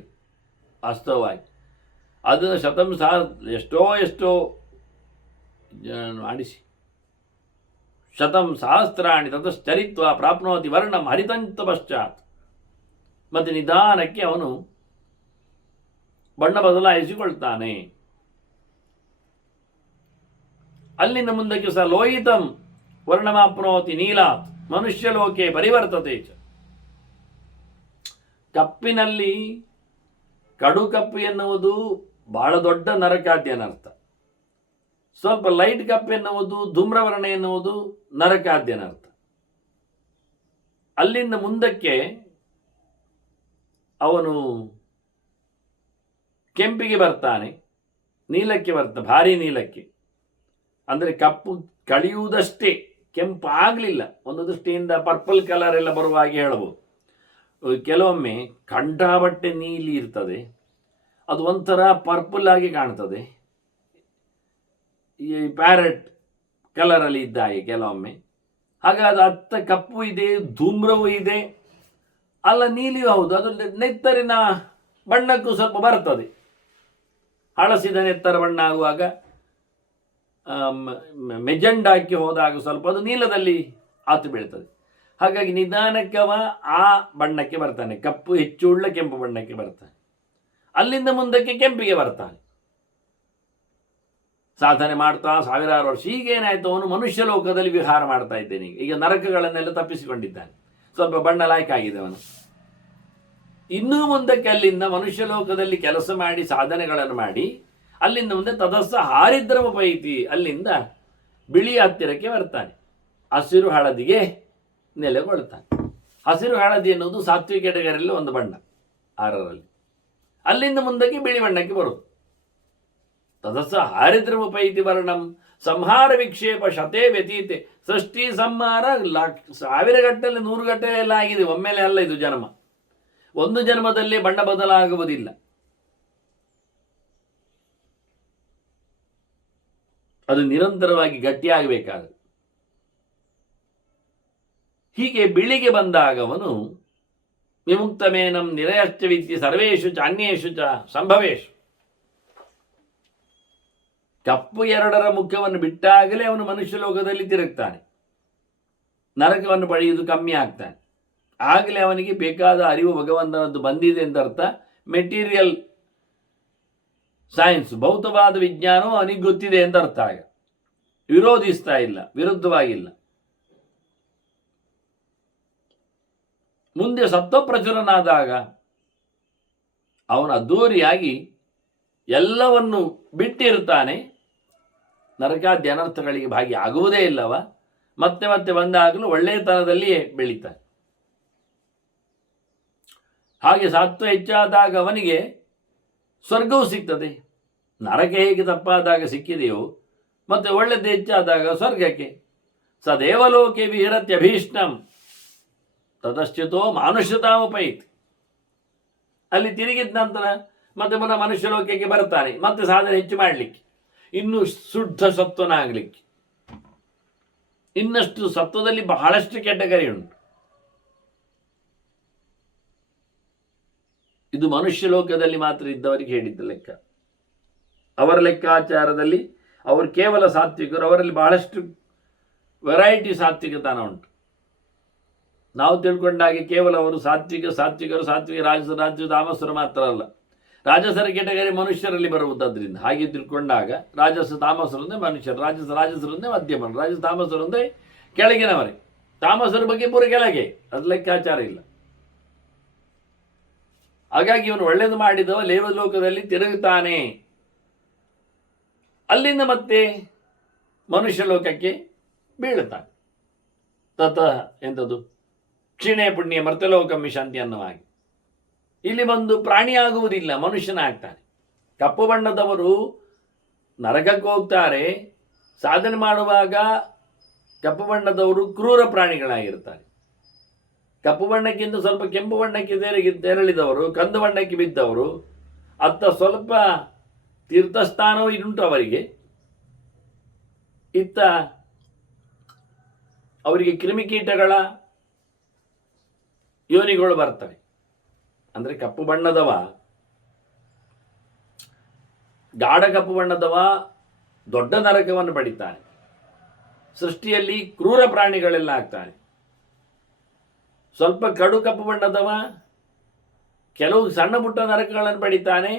ವಾಸ್ತವವಾಗಿ ಅದನ್ನು ಎಷ್ಟೋ ಆಡಿಸಿ ಶತಂ ಸಹಸ್ರಾಣಿ ತತಶ್ಚರಿತ್ವ ಪ್ರಾಪ್ನೋತಿ ವರ್ಣಂ ಹರಿತಂತ ಪಶ್ಚಾತ್. ಮತ್ತು ನಿಧಾನಕ್ಕೆ ಅವನು ಬಣ್ಣ ಬದಲಾಯಿಸಿಕೊಳ್ತಾನೆ. ಅಲ್ಲಿಂದ ಮುಂದಕ್ಕೆ ಸಹ ಲೋಹಿತಂ ವರ್ಣಮಾಪ್ನೋತಿ ನೀಲಾತ್ ಮನುಷ್ಯಲೋಕೆ ಪರಿವರ್ತತೆ ಚ. ಕಪ್ಪಿನಲ್ಲಿ ಕಡು ಕಪ್ಪು ಎನ್ನುವುದು ಬಹಳ ದೊಡ್ಡ ನರಕಾದ್ಯ ಅರ್ಥ. ಸ್ವಲ್ಪ ಲೈಟ್ ಕಪ್ ಎನ್ನುವುದು ಧೂಮ್ರವರ್ಣ ಎನ್ನುವುದು ನರಕಾದ್ಯನರ್ಥ. ಅಲ್ಲಿಂದ ಮುಂದಕ್ಕೆ ಅವನು ಕೆಂಪಿಗೆ ಬರ್ತಾನೆ, ನೀಲಕ್ಕೆ ಬರ್ತಾನೆ, ಭಾರಿ ನೀಲಕ್ಕೆ. ಅಂದರೆ ಕಪ್ಪು ಕಳೆಯುವುದಷ್ಟೇ, ಕೆಂಪು ಆಗಲಿಲ್ಲ. ಒಂದು ದೃಷ್ಟಿಯಿಂದ ಪರ್ಪಲ್ ಕಲರ್ ಎಲ್ಲ ಬರುವ ಹಾಗೆ ಹೇಳಬಹುದು. ಕೆಲವೊಮ್ಮೆ ಕಂಠಾಬಟ್ಟೆ ನೀಲಿ ಇರ್ತದೆ, ಅದು ಒಂಥರ ಪರ್ಪಲ್ ಆಗಿ ಕಾಣ್ತದೆ, ಈ ಪ್ಯಾರೆಟ್ ಕಲರಲ್ಲಿ ಇದ್ದ ಹಾಗೆ ಕೆಲವೊಮ್ಮೆ. ಹಾಗಾದ ಅತ್ತ ಕಪ್ಪು ಇದೆ, ಧೂಮ್ರವೂ ಇದೆ, ಅಲ್ಲ ನೀಲಿಯೂ ಹೌದು. ಅದು ನೆತ್ತರಿನ ಬಣ್ಣಕ್ಕೂ ಸ್ವಲ್ಪ ಬರ್ತದೆ. ಹಳಸಿದ ನೆತ್ತರ ಬಣ್ಣ ಆಗುವಾಗ ಮೆಜೆಂಡಾಕ್ಕೆ ಹೋದಾಗ ಸ್ವಲ್ಪ ಅದು ನೀಲದಲ್ಲಿ ಆತು ಬೀಳ್ತದೆ. ಹಾಗಾಗಿ ನಿಧಾನಕ್ಕವ ಆ ಬಣ್ಣಕ್ಕೆ ಬರ್ತಾನೆ, ಕಪ್ಪು ಹೆಚ್ಚು ಉಳ್ಳ ಕೆಂಪು ಬಣ್ಣಕ್ಕೆ ಬರ್ತಾನೆ. ಅಲ್ಲಿಂದ ಮುಂದಕ್ಕೆ ಕೆಂಪಿಗೆ ಬರ್ತಾನೆ. ಸಾಧನೆ ಮಾಡ್ತಾ ಸಾವಿರಾರು ವರ್ಷ. ಈಗೇನಾಯ್ತು, ಅವನು ಮನುಷ್ಯ ಲೋಕದಲ್ಲಿ ವಿಹಾರ ಮಾಡ್ತಾ ಇದ್ದೇನೆ. ಈಗ ನರಕಗಳನ್ನೆಲ್ಲ ತಪ್ಪಿಸಿಕೊಂಡಿದ್ದಾನೆ, ಸ್ವಲ್ಪ ಬಣ್ಣ ಲಾಯ್ಕಾಗಿದೆ ಅವನು. ಇನ್ನೂ ಮುಂದಕ್ಕೆ ಅಲ್ಲಿಂದ ಮನುಷ್ಯ ಲೋಕದಲ್ಲಿ ಕೆಲಸ ಮಾಡಿ ಸಾಧನೆಗಳನ್ನು ಮಾಡಿ ಅಲ್ಲಿಂದ ಮುಂದೆ ತದಸ್ಸ ಹಾರಿದ್ರಮಪೈತಿ, ಅಲ್ಲಿಂದ ಬಿಳಿಯ ಹತ್ತಿರಕ್ಕೆ ಬರ್ತಾನೆ. ಹಸಿರು ಹಳದಿಗೆ ನೆಲೆಗೊಳ್ತಾನೆ. ಹಸಿರು ಹಳದಿ ಎನ್ನುವುದು ಸಾತ್ವಿಕ ಕೆಟಗರಿಯಲ್ಲಿ ಒಂದು ಬಣ್ಣ, 6ರಲ್ಲಿ. ಅಲ್ಲಿಂದ ಮುಂದಕ್ಕೆ ಬಿಳಿ ಬಣ್ಣಕ್ಕೆ ಬರುವುದು. ತದಸ್ಸ ಹಾರಿದ್ರಮಪೈತಿ ವರ್ಣಂ ಸಂಹಾರ ವಿಕ್ಷೇಪ ಶತೇ ವ್ಯತೀತೆ. ಸೃಷ್ಟಿ ಸಂಹಾರ 1000 ಗಟ್ಟಲೆ 100 ಗಟ್ಟಲೆ ಎಲ್ಲ ಆಗಿದೆ, ಒಮ್ಮೆಲೆ ಅಲ್ಲ. ಇದು ಜನ್ಮ, ಒಂದು ಜನ್ಮದಲ್ಲಿ ಬಣ್ಣ ಬದಲಾಗುವುದಿಲ್ಲ. ಅದು ನಿರಂತರವಾಗಿ ಗಟ್ಟಿಯಾಗಬೇಕಾದ್ರೆ. ಹೀಗೆ ಬಿಳಿಗೆ ಬಂದಾಗ ಅವನು ವಿಮುಕ್ತಮೇನಂ ನಿರಯಶ್ಚ ವಿದ್ಯೆ ಸರ್ವೇಷು ಚ ಅನ್ಯೇಷು ಚ ಸಂಭವೇಶು. ಕಪ್ಪು 2ರ ಮುಖ್ಯವನ್ನು ಬಿಟ್ಟಾಗಲೇ ಅವನು ಮನುಷ್ಯ ಲೋಕದಲ್ಲಿ ತಿರುಗ್ತಾನೆ, ನರಕವನ್ನು ಪಡೆಯುವುದು ಕಮ್ಮಿ ಆಗ್ತಾನೆ. ಆಗಲೇ ಅವನಿಗೆ ಬೇಕಾದ ಅರಿವು ಭಗವಂತನದ್ದು ಬಂದಿದೆ ಅಂತ ಅರ್ಥ. ಮೆಟೀರಿಯಲ್ ಸೈನ್ಸ್, ಭೌತವಾದ ವಿಜ್ಞಾನವು ಅವನಿಗೆ ಗೊತ್ತಿದೆ ಅಂತ ಅರ್ಥ. ಆಗ ವಿರೋಧಿಸ್ತಾ ಇಲ್ಲ, ವಿರುದ್ಧವಾಗಿಲ್ಲ. ಮುಂದೆ ಸತ್ವಪ್ರಚುರನಾದಾಗ ಅವನು ಅದ್ದೂರಿಯಾಗಿ ಎಲ್ಲವನ್ನು ಬಿಟ್ಟಿರ್ತಾನೆ. ನರಕಾದ್ಯ ಅನರ್ಥಗಳಿಗೆ ಭಾಗಿ ಆಗುವುದೇ ಇಲ್ಲವ. ಮತ್ತೆ ಮತ್ತೆ ಬಂದಾಗಲೂ ಒಳ್ಳೆಯತನದಲ್ಲಿಯೇ ಬೆಳೀತಾನೆ. ಹಾಗೆ ಸತ್ವ ಹೆಚ್ಚಾದಾಗ ಅವನಿಗೆ ಸ್ವರ್ಗವೂ ಸಿಗ್ತದೆ. ನರಕ ಹೇಗೆ ತಪ್ಪಾದಾಗ ಸಿಕ್ಕಿದೆಯೋ, ಮತ್ತೆ ಒಳ್ಳೆದು ಹೆಚ್ಚಾದಾಗ ಸ್ವರ್ಗಕ್ಕೆ. ಸದೇವಲೋಕೆ ವಿಹರತ್ಯಭೀಷ್ಟಂ ತತಶ್ಚಿತೋ ಮಾನುಷ್ಯತಾಮುಪೈತ್. ಅಲ್ಲಿ ತಿರುಗಿದ ನಂತರ ಮತ್ತೆ ಪುನಃ ಮನುಷ್ಯ ಲೋಕಕ್ಕೆ ಬರ್ತಾನೆ, ಮತ್ತೆ ಸಾಧನೆ ಹೆಚ್ಚು ಮಾಡಲಿಕ್ಕೆ, ಇನ್ನು ಶುದ್ಧ ಸತ್ವನಾಗಲಿಕ್ಕೆ. ಇನ್ನಷ್ಟು ಸತ್ವದಲ್ಲಿ ಬಹಳಷ್ಟು ಕೆಟಗರಿ ಉಂಟು. ಇದು ಮನುಷ್ಯ ಲೋಕದಲ್ಲಿ ಮಾತ್ರ ಇದ್ದವರಿಗೆ ಹೇಳಿದ್ದ ಲೆಕ್ಕ. ಅವರ ಲೆಕ್ಕಾಚಾರದಲ್ಲಿ ಅವರು ಕೇವಲ ಸಾತ್ವಿಕರು. ಅವರಲ್ಲಿ ಬಹಳಷ್ಟು ವೆರೈಟಿ ಸಾತ್ವಿಕತನ ಉಂಟು. ನಾವು ತಿಳ್ಕೊಂಡಾಗೆ ಕೇವಲ ಅವರು ಸಾತ್ವಿಕರು ರಾಜಸ ತಾಮಸರು ಮಾತ್ರ ಅಲ್ಲ. ರಾಜಸರ ಕೆಟಗರಿ ಮನುಷ್ಯರಲ್ಲಿ ಬರುವುದಾದ್ರಿಂದ ಹಾಗೆ ತಿಳ್ಕೊಂಡಾಗ ರಾಜಸ ತಾಮಸರು ಅಂದರೆ ಮನುಷ್ಯರು, ರಾಜಸರು ಅಂದರೆ ಮಧ್ಯಮರು, ತಾಮಸರು ಅಂದರೆ ಕೆಳಗಿನವರೇ. ತಾಮಸರ ಬಗ್ಗೆ ಪೂರ ಕೆಳಗೆ, ಅದು ಲೆಕ್ಕಾಚಾರ ಇಲ್ಲ. ಹಾಗಾಗಿ ಇವನು ಒಳ್ಳೆಯದು ಮಾಡಿದವ ಲೇವಲೋಕದಲ್ಲಿ ತಿರುಗುತ್ತಾನೆ. ಅಲ್ಲಿಂದ ಮತ್ತೆ ಮನುಷ್ಯ ಲೋಕಕ್ಕೆ ಬೀಳುತ್ತಾನೆ. ತತಃ ಎಂಥದ್ದು ಕ್ಷೀಣೆ ಪುಣ್ಯ ಮರ್ತಲೋಕಂ ವಿಶಾಂತಿ ಅನ್ನುವಾಗಿ ಇಲ್ಲಿ ಬಂದು ಪ್ರಾಣಿಯಾಗುವುದಿಲ್ಲ, ಮನುಷ್ಯನಾಗ್ತಾನೆ. ಕಪ್ಪು ಬಣ್ಣದವರು ನರಕಕ್ಕೆ ಹೋಗ್ತಾರೆ. ಸಾಧನೆ ಮಾಡುವಾಗ ಕಪ್ಪು ಬಣ್ಣದವರು ಕ್ರೂರ ಪ್ರಾಣಿಗಳಾಗಿರ್ತಾರೆ. ಕಪ್ಪು ಬಣ್ಣಕ್ಕಿಂತ ಸ್ವಲ್ಪ ಕೆಂಪು ಬಣ್ಣಕ್ಕೆ ತೆರಳಿದವರು, ಕಂದು ಬಣ್ಣಕ್ಕೆ ಬಿದ್ದವರು, ಅತ್ತ ಸ್ವಲ್ಪ ತೀರ್ಥಸ್ಥಾನವೂ ಇದುಂಟು ಅವರಿಗೆ. ಇತ್ತ ಅವರಿಗೆ ಕ್ರಿಮಿಕೀಟಗಳ ಯೋನಿಗಳು ಬರ್ತವೆ. ಅಂದರೆ ಕಪ್ಪು ಬಣ್ಣದವ, ಗಾಢ ಕಪ್ಪು ಬಣ್ಣದವ ದೊಡ್ಡ ನರಕವನ್ನು ಪಡಿತಾನೆ. ಸೃಷ್ಟಿಯಲ್ಲಿ ಕ್ರೂರ ಪ್ರಾಣಿಗಳೆಲ್ಲ ಆಗ್ತಾನೆ. ಸ್ವಲ್ಪ ಕಡು ಕಪ್ಪು ಬಣ್ಣದವ ಕೆಲವು ಸಣ್ಣ ಪುಟ್ಟ ನರಕಗಳನ್ನು ಪಡಿತಾನೆ.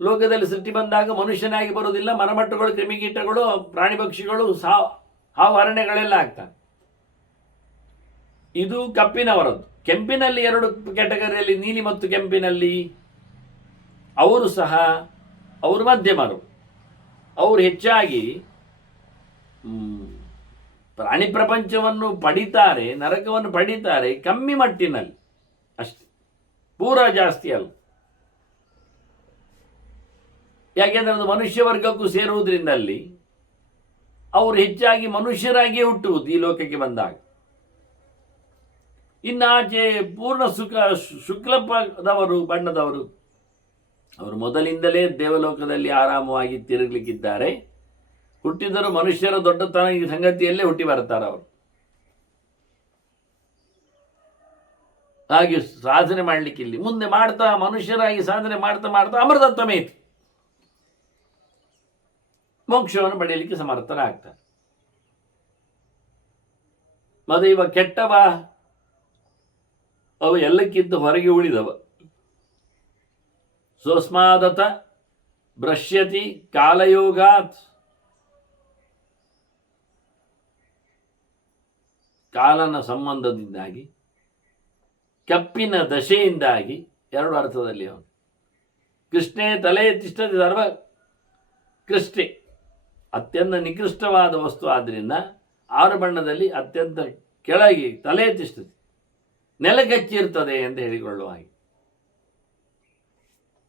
ಲೋಕದಲ್ಲಿ ಸೃಷ್ಟಿ ಬಂದಾಗ ಮನುಷ್ಯನಾಗಿ ಬರುವುದಿಲ್ಲ, ಮರಮಟ್ಟುಗಳು, ಕ್ರಿಮಿಕೀಟಗಳು, ಪ್ರಾಣಿ ಪಕ್ಷಿಗಳು, ಹಾವು ಅರಣ್ಯಗಳೆಲ್ಲ ಆಗ್ತಾನೆ. ಇದು ಕಪ್ಪಿನವರದ್ದು. ಕೆಂಪಿನಲ್ಲಿ ಎರಡು ಕ್ಯಾಟಗರಿಯಲ್ಲಿ, ನೀಲಿ ಮತ್ತು ಕೆಂಪಿನಲ್ಲಿ ಅವರು ಸಹ ಅವರು ಮಧ್ಯಮರು. ಅವರು ಹೆಚ್ಚಾಗಿ ಪ್ರಾಣಿ ಪ್ರಪಂಚವನ್ನು ಪಡಿತಾರೆ, ನರಕವನ್ನು ಪಡಿತಾರೆ, ಕಮ್ಮಿ ಮಟ್ಟಿನಲ್ಲಿ ಅಷ್ಟೆ, ಪೂರ ಜಾಸ್ತಿ ಅಲ್ಲ. ಯಾಕೆಂದರೆ ಅದು ಮನುಷ್ಯ ವರ್ಗಕ್ಕೂ ಸೇರುವುದರಿಂದಲ್ಲಿ ಅವರು ಹೆಚ್ಚಾಗಿ ಮನುಷ್ಯರಾಗಿಯೇ ಹುಟ್ಟುವುದು ಈ ಲೋಕಕ್ಕೆ ಬಂದಾಗ. ಇನ್ನಾಚೆ ಪೂರ್ಣ ಶುಕ್ಲಪದವರು, ಬಣ್ಣದವರು, ಅವರು ಮೊದಲಿಂದಲೇ ದೇವಲೋಕದಲ್ಲಿ ಆರಾಮವಾಗಿ ತಿರುಗಲಿಕ್ಕಿದ್ದಾರೆ. ಹುಟ್ಟಿದರೂ ಮನುಷ್ಯರ ದೊಡ್ಡತನ ಈ ಸಂಗತಿಯಲ್ಲೇ ಹುಟ್ಟಿ ಬರ್ತಾರೆ ಅವರು. ಹಾಗೆ ಸಾಧನೆ ಮಾಡಲಿಕ್ಕಿಲ್ಲಿ ಮುಂದೆ ಮಾಡ್ತಾ ಮನುಷ್ಯರಾಗಿ ಸಾಧನೆ ಮಾಡ್ತಾ ಮಾಡ್ತಾ ಅಮೃತತ್ವಮೇತಿ ಮೋಕ್ಷವನ್ನು ಪಡೆಯಲಿಕ್ಕೆ ಸಮರ್ಥರಾಗ್ತಾರೆ. ಮತ್ತೆ ಇವ ಕೆಟ್ಟವ, ಅವು ಎಲ್ಲಕ್ಕಿಂತ ಹೊರಗೆ ಉಳಿದವ. ಸೋಸ್ಮಾದತ ಭ್ರಶ್ಯತಿ ಕಾಲಯೋಗಾತ್, ಕಾಲನ ಸಂಬಂಧದಿಂದಾಗಿ, ಕಪ್ಪಿನ ದಶೆಯಿಂದಾಗಿ, ಎರಡು ಅರ್ಥದಲ್ಲಿ ಅವನು ಕೃಷ್ಣೇ ತಲೆ ತಿಷ್ಠತೆ ಸರ್ವ ಕೃಷ್ಣೆ, ಅತ್ಯಂತ ನಿಕೃಷ್ಟವಾದ ವಸ್ತು ಆದ್ದರಿಂದ 6 ಬಣ್ಣದಲ್ಲಿ ಅತ್ಯಂತ ಕೆಳಗೆ ತಲೆ ತಿಷ್ಠತೆ, ನೆಲಗಚ್ಚಿರ್ತದೆ ಎಂದು ಹೇಳಿಕೊಳ್ಳುವ ಹಾಗೆ.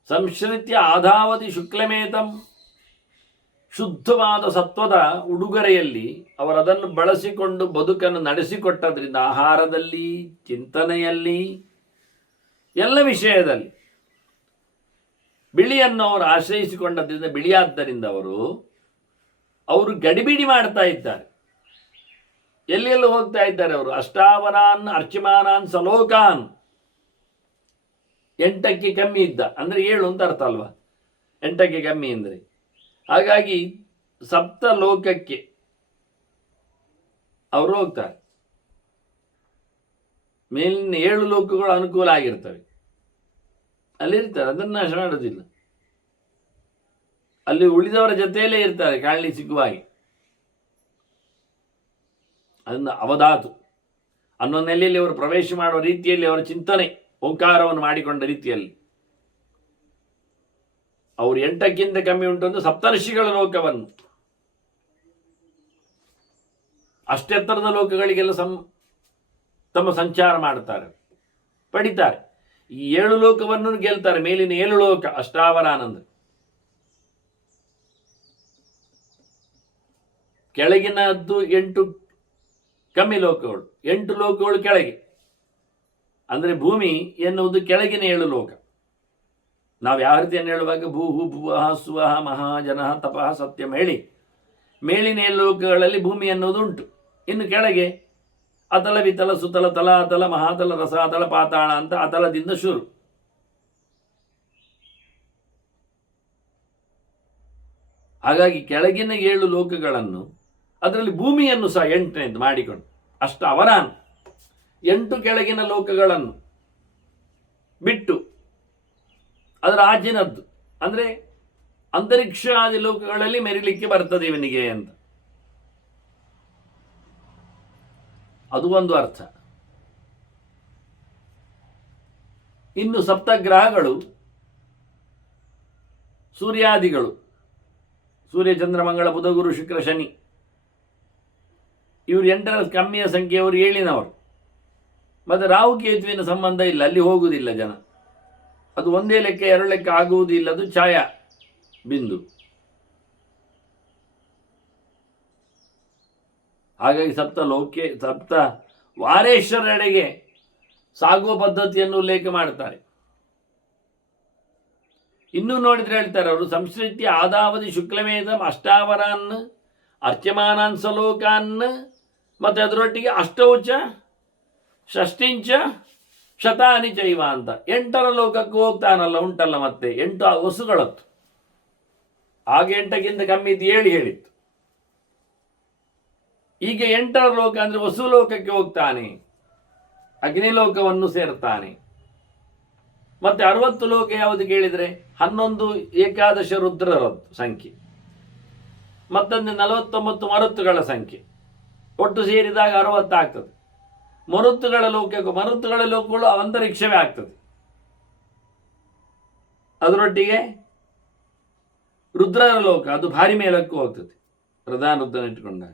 ಸಂಶ್ರಿತ್ಯ ಆಧಾವಧಿ ಶುಕ್ಲಮೇತಂ, ಶುದ್ಧವಾದ ಸತ್ವದ ಉಡುಗೊರೆಯಲ್ಲಿ ಅವರದನ್ನು ಬಳಸಿಕೊಂಡು ಬದುಕನ್ನು ನಡೆಸಿಕೊಟ್ಟದ್ರಿಂದ ಆಹಾರದಲ್ಲಿ, ಚಿಂತನೆಯಲ್ಲಿ, ಎಲ್ಲ ವಿಷಯದಲ್ಲಿ ಬಿಳಿಯನ್ನು ಅವರು ಆಶ್ರಯಿಸಿಕೊಂಡದ್ರಿಂದ, ಬಿಳಿಯಾದ್ದರಿಂದ ಅವರು ಗಡಿಬಿಡಿ ಮಾಡ್ತಾ ಇದ್ದಾರೆ. ಎಲ್ಲೆಲ್ಲೂ ಹೋಗ್ತಾ ಇದ್ದಾರೆ ಅವರು. ಅಷ್ಟಾವರಾನ್ ಅರ್ಚಮಾನಾನ್ ಸಲೋಕಾನ್, 8ಕ್ಕೆ ಕಮ್ಮಿ ಇದ್ದ ಅಂದರೆ 7 ಅಂತ ಅರ್ಥ ಅಲ್ವಾ, 8ಕ್ಕೆ ಕಮ್ಮಿ ಅಂದರೆ. ಹಾಗಾಗಿ 7 ಲೋಕಕ್ಕೆ ಅವರು ಹೋಗ್ತಾರೆ. ಮೇಲಿನ 7 ಲೋಕಗಳು ಅನುಕೂಲ ಆಗಿರ್ತವೆ, ಅಲ್ಲಿರ್ತಾರೆ, ಅದನ್ನು ನಾಶ ಮಾಡೋದಿಲ್ಲ. ಅಲ್ಲಿ ಉಳಿದವರ ಜೊತೆಯಲ್ಲೇ ಇರ್ತಾರೆ, ಕಾಣಲಿಕ್ಕೆ ಸಿಗುವ ಹಾಗೆ. ಅದನ್ನು ಅವಧಾತು ಅನ್ನೋ ನೆಲೆಯಲ್ಲಿ ಅವರು ಪ್ರವೇಶ ಮಾಡುವ ರೀತಿಯಲ್ಲಿ, ಅವರ ಚಿಂತನೆ ಓಂಕಾರವನ್ನು ಮಾಡಿಕೊಂಡ ರೀತಿಯಲ್ಲಿ ಅವರು 8ಕ್ಕಿಂತ ಕಮ್ಮಿ ಉಂಟು ಒಂದು ಸಪ್ತರ್ಷಿಗಳ ಲೋಕವನ್ನು, ಅಷ್ಟೆತ್ತರದ ಲೋಕಗಳಿಗೆಲ್ಲ ತಮ್ಮ ಸಂಚಾರ ಮಾಡುತ್ತಾರೆ, ಪಡಿತಾರೆ. ಈ 7 ಲೋಕವನ್ನು ಗೆಲ್ತಾರೆ. ಮೇಲಿನ 7 ಲೋಕ ಅಷ್ಟಾವರಾನಂದ, ಕೆಳಗಿನದ್ದು 8 ಕಮ್ಮಿ ಲೋಕಗಳು, 8 ಲೋಕಗಳು ಕೆಳಗೆ. ಅಂದರೆ ಭೂಮಿ ಎನ್ನುವುದು ಕೆಳಗಿನ 7 ಲೋಕ. ನಾವು ಯಾವ ರೀತಿಯನ್ನು ಹೇಳುವಾಗ ಭೂಹು ಭುವಃ ಸುವಃ ಮಹಾಜನಃ ತಪಃ ಸತ್ಯಂ ಹೇಳಿ ಮೇಲಿನ 7 ಲೋಕಗಳಲ್ಲಿ ಭೂಮಿ ಎನ್ನುವುದು ಉಂಟು. ಇನ್ನು ಕೆಳಗೆ ಅತಲ ವಿತಲ ಸುತಲ ತಲಾತಲ ಮಹಾತಲ ರಸಾತಲ ಪಾತಾಳ ಅಂತ ಅತಲದಿಂದ ಶುರು. ಹಾಗಾಗಿ ಕೆಳಗಿನ 7 ಲೋಕಗಳನ್ನು, ಅದರಲ್ಲಿ ಭೂಮಿಯನ್ನು ಸಹ 8ನೇದು ಮಾಡಿಕೊಂಡು ಅಷ್ಟ ಅವರಾನ್ 8 ಕೆಳಗಿನ ಲೋಕಗಳನ್ನು ಬಿಟ್ಟು ಅದರ ಆಚಿನದ್ದು ಅಂದರೆ ಅಂತರಿಕ್ಷ ಆದಿ ಲೋಕಗಳಲ್ಲಿ ಮೆರಿಲಿಕ್ಕೆ ಬರ್ತದೆ ಇವನಿಗೆ ಅಂತ, ಅದು ಒಂದು ಅರ್ಥ. ಇನ್ನು ಸಪ್ತಗ್ರಹಗಳು, ಸೂರ್ಯಾದಿಗಳು, ಸೂರ್ಯ ಚಂದ್ರ ಮಂಗಳ ಬುಧ ಗುರು ಶುಕ್ರ ಶನಿ, ಇವರು 8ರ ಕಮ್ಮಿಯ ಸಂಖ್ಯೆಯವರು 7ನವರು. ಮತ್ತು ರಾಹು ಕೇತುವಿನ ಸಂಬಂಧ ಇಲ್ಲ, ಅಲ್ಲಿ ಹೋಗುವುದಿಲ್ಲ ಜನ. ಅದು ಒಂದೇ ಲೆಕ್ಕ 2 ಲೆಕ್ಕ ಆಗುವುದಿಲ್ಲ, ಅದು ಛಾಯಾ ಬಿಂದು. ಹಾಗಾಗಿ ಸಪ್ತ ವಾರೇಶ್ವರಡೆಗೆ ಸಾಗುವ ಪದ್ಧತಿಯನ್ನು ಉಲ್ಲೇಖ ಮಾಡ್ತಾರೆ. ಇನ್ನೂ ನೋಡಿದ್ರೆ ಹೇಳ್ತಾರೆ ಅವರು, ಸಂಶ್ರಿತ್ಯ ಆದಾವಧಿ ಶುಕ್ಲಮೇಧಂ ಅಷ್ಟಾವರಾನ್ ಅರ್ಚಮಾನಾನ್ ಸಲೋಕಾನ್, ಮತ್ತು ಅದರೊಟ್ಟಿಗೆ ಅಷ್ಟೌಚ ಷಷ್ಟಿಂಚ ಶತಾನಿ ಚೈವ ಅಂತ 8ರ ಲೋಕಕ್ಕೂ ಹೋಗ್ತಾನಲ್ಲ, ಉಂಟಲ್ಲ ಮತ್ತೆ 8 ವಸುಗಳತ್ತು. ಆಗ 8ಕ್ಕಿಂತ ಕಮ್ಮಿ ಇದ್ದು 7 ಹೇಳಿತ್ತು. ಈಗ 8ರ ಲೋಕ ಅಂದ್ರೆ ವಸು ಲೋಕಕ್ಕೆ ಹೋಗ್ತಾನೆ, ಅಗ್ನಿಲೋಕವನ್ನು ಸೇರ್ತಾನೆ. ಮತ್ತೆ 60 ಲೋಕ ಯಾವುದು ಕೇಳಿದ್ರೆ 11 ಏಕಾದಶ ರುದ್ರರದ್ದು ಸಂಖ್ಯೆ, ಮತ್ತೊಂದು 49 ಮರುತ್ತುಗಳ ಸಂಖ್ಯೆ, ಒಟ್ಟು ಸೇರಿದಾಗ 60 ಆಗ್ತದೆ. ಮರುತ್ತುಗಳ ಲೋಕಗಳು ಅಂತರಿಕ್ಷವೇ ಆಗ್ತದೆ. ಅದರೊಟ್ಟಿಗೆ ರುದ್ರರ ಲೋಕ ಅದು ಭಾರಿ ಮೇಲಕ್ಕೂ ಹೋಗ್ತದೆ ಪ್ರಧಾನ ರುದ್ರನ ಇಟ್ಟುಕೊಂಡಾಗ.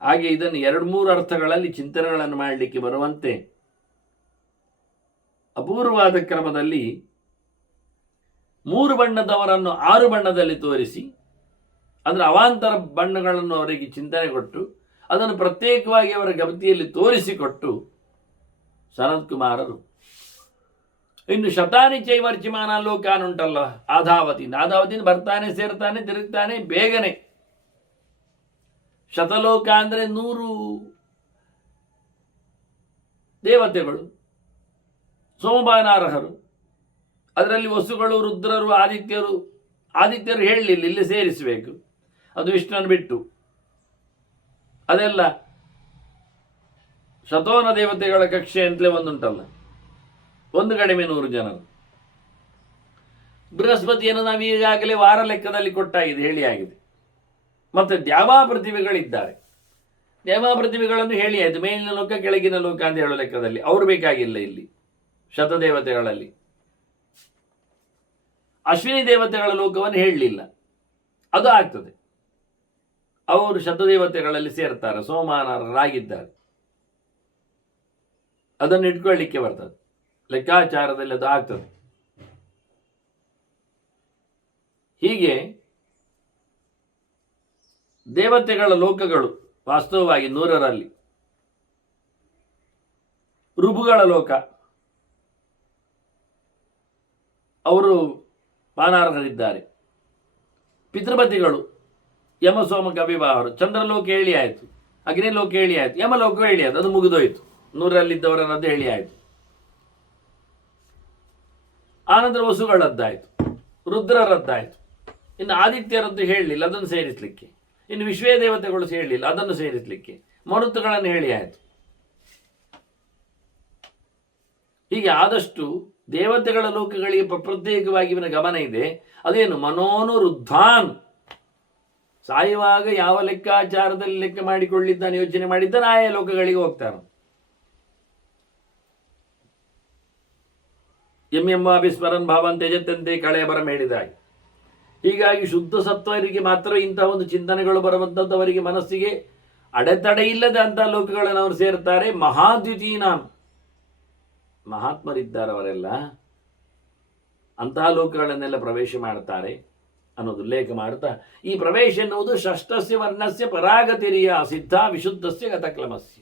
ಹಾಗೆ ಇದನ್ನು 2-3 ಅರ್ಥಗಳಲ್ಲಿ ಚಿಂತನೆಗಳನ್ನು ಮಾಡಲಿಕ್ಕೆ ಬರುವಂತೆ ಅಪೂರ್ವವಾದ ಕ್ರಮದಲ್ಲಿ 3 ಬಣ್ಣದವರನ್ನು 6 ಬಣ್ಣದಲ್ಲಿ ತೋರಿಸಿ, ಅಂದರೆ ಅವಾಂತರ ಬಣ್ಣಗಳನ್ನು ಅವರಿಗೆ ಚಿಂತನೆ ಕೊಟ್ಟು ಅದನ್ನು ಪ್ರತ್ಯೇಕವಾಗಿ ಅವರ ಗಮತಿಯಲ್ಲಿ ತೋರಿಸಿಕೊಟ್ಟು ಸನತ್ ಕುಮಾರರು ಇನ್ನು ಶತಾನಿ ಚೈವರ್ಚಿಮಾನ ಲೋಕಾನುಂಟಲ್ಲ, ಆಧಾವತಿಯಿಂದ ಬರ್ತಾನೆ, ಸೇರ್ತಾನೆ, ತಿರುಗ್ತಾನೆ ಬೇಗನೆ. ಶತಲೋಕ ಅಂದರೆ 100 ದೇವತೆಗಳು, ಸೋಮಪಾನಾರ್ಹರು, ಅದರಲ್ಲಿ ವಸುಗಳು, ರುದ್ರರು, ಆದಿತ್ಯರು ಹೇಳಲಿಲ್ಲ, ಇಲ್ಲಿ ಸೇರಿಸಬೇಕು, ಅದು ವಿಷ್ಣುವನ್ನು ಬಿಟ್ಟು. ಅದೆಲ್ಲ ಶತೋನ ದೇವತೆಗಳ ಕಕ್ಷೆ ಅಂತಲೇ ಒಂದುಂಟಲ್ಲ, ಒಂದು ಕಡಿಮೆ 100 ಜನರು. ಬೃಹಸ್ಪತಿಯನ್ನು ನಾವು ಈಗಾಗಲೇ ವಾರ ಲೆಕ್ಕದಲ್ಲಿ ಕೊಟ್ಟಾಗಿದೆ, ಹೇಳಿ ಆಗಿದೆ. ಮತ್ತೆ ದ್ಯಾವಾ ಪ್ರತಿಭೆಗಳಿದ್ದಾರೆ, ದ್ಯಾವಾ ಪ್ರತಿಭೆಗಳನ್ನು ಹೇಳಿ ಆಯಿತು. ಮೇಲಿನ ಲೋಕ ಕೆಳಗಿನ ಲೋಕ ಅಂತ ಹೇಳೋ ಲೆಕ್ಕದಲ್ಲಿ ಅವರು ಬೇಕಾಗಿಲ್ಲ. ಇಲ್ಲಿ ಶತದೇವತೆಗಳಲ್ಲಿ ಅಶ್ವಿನಿ ದೇವತೆಗಳ ಲೋಕವನ್ನು ಹೇಳಲಿಲ್ಲ, ಅದು ಆಗ್ತದೆ. ಅವರು ಶತದೇವತೆಗಳಲ್ಲಿ ಸೇರ್ತಾರೆ, ಸೋಮಾನರಾಗಿದ್ದಾರೆ, ಅದನ್ನು ಇಟ್ಕೊಳ್ಳಿಕ್ಕೆ ಬರ್ತದೆ, ಲೆಕ್ಕಾಚಾರದಲ್ಲಿ ಅದು ಆಗ್ತದೆ. ಹೀಗೆ ದೇವತೆಗಳ ಲೋಕಗಳು ವಾಸ್ತವವಾಗಿ 100ರಲ್ಲಿ. ಋಭುಗಳ ಲೋಕ ಅವರು ಪಾನಾರ್ಹರಿದ್ದಾರೆ. ಪಿತೃಪತಿಗಳು ಯಮ ಸೋಮ ಕವಿವಾಹರು. ಚಂದ್ರಲೋಕ ಹೇಳಿ ಆಯಿತು, ಅಗ್ನಿಲೋಕ ಹೇಳಿ ಆಯಿತು, ಯಮಲೋಕ ಹೇಳಿ ಆಯಿತು, ಅದು ಮುಗಿದೋಯ್ತು. 100ರಲ್ಲಿದ್ದವರನ್ನದು ಹೇಳಿ ಆಯಿತು. ಆನಂತರ ವಸುಗಳದ್ದಾಯಿತು, ರುದ್ರರದ್ದಾಯಿತು. ಇನ್ನು ಆದಿತ್ಯರದ್ದು ಹೇಳಲಿಲ್ಲ, ಅದನ್ನು ಸೇರಿಸಲಿಕ್ಕೆ. ಇನ್ನು ವಿಶ್ವೇ ದೇವತೆಗಳು ಹೇಳಲಿಲ್ಲ, ಅದನ್ನು ಸೇರಿಸಲಿಕ್ಕೆ. ಮರುತ್ತುಗಳನ್ನು ಹೇಳಿ ಆಯಿತು. ಹೀಗೆ ಆದಷ್ಟು ದೇವತೆಗಳ ಲೋಕಗಳಿಗೆ ಪ್ರತ್ಯೇಕವಾಗಿ ಇವನ ಗಮನ ಇದೆ. ಅದೇನು ಮನೋನುರುದ್ಧಾನ್, ಸಾಯುವಾಗ ಯಾವ ಲೆಕ್ಕಾಚಾರದಲ್ಲಿ ಲೆಕ್ಕ ಮಾಡಿಕೊಳ್ಳಿದ್ದಾನೆ, ಯೋಚನೆ ಮಾಡಿದ್ದಾನೆ, ಆಯಾ ಲೋಕಗಳಿಗೆ ಹೋಗ್ತಾನೆ. ಎಂಬಾಭಿಸ್ಮರನ್ ಭಾವನ್ ತ್ಯಜತ್ತಂತೆ ಕಳೆಯ ಬರಂ ಹೇಳಿದಾಗಿ. ಹೀಗಾಗಿ ಶುದ್ಧ ಸತ್ವರಿಗೆ ಮಾತ್ರ ಇಂತಹ ಒಂದು ಚಿಂತನೆಗಳು ಬರುವಂಥದ್ದು. ಅವರಿಗೆ ಮನಸ್ಸಿಗೆ ಅಡೆತಡೆ ಇಲ್ಲದೆ ಅಂತಹ ಲೋಕಗಳನ್ನು ಅವರು ಸೇರ್ತಾರೆ. ಮಹಾದ್ವಿತೀನ ಮಹಾತ್ಮರಿದ್ದಾರೆ ಅವರೆಲ್ಲ, ಅಂತಹ ಲೋಕಗಳನ್ನೆಲ್ಲ ಪ್ರವೇಶ ಮಾಡ್ತಾರೆ ಅನ್ನೋದು ಉಲ್ಲೇಖ ಮಾಡ್ತಾ, ಈ ಪ್ರವೇಶ ಎನ್ನುವುದು ಷಷ್ಠಸ್ಯ ವರ್ಣಸ್ಯ ಪರಾಗತಿರಿಯ ಸಿದ್ಧ ವಿಶುದ್ಧಸ್ಯ ಗತಕ್ಲಮಸ್ಯ.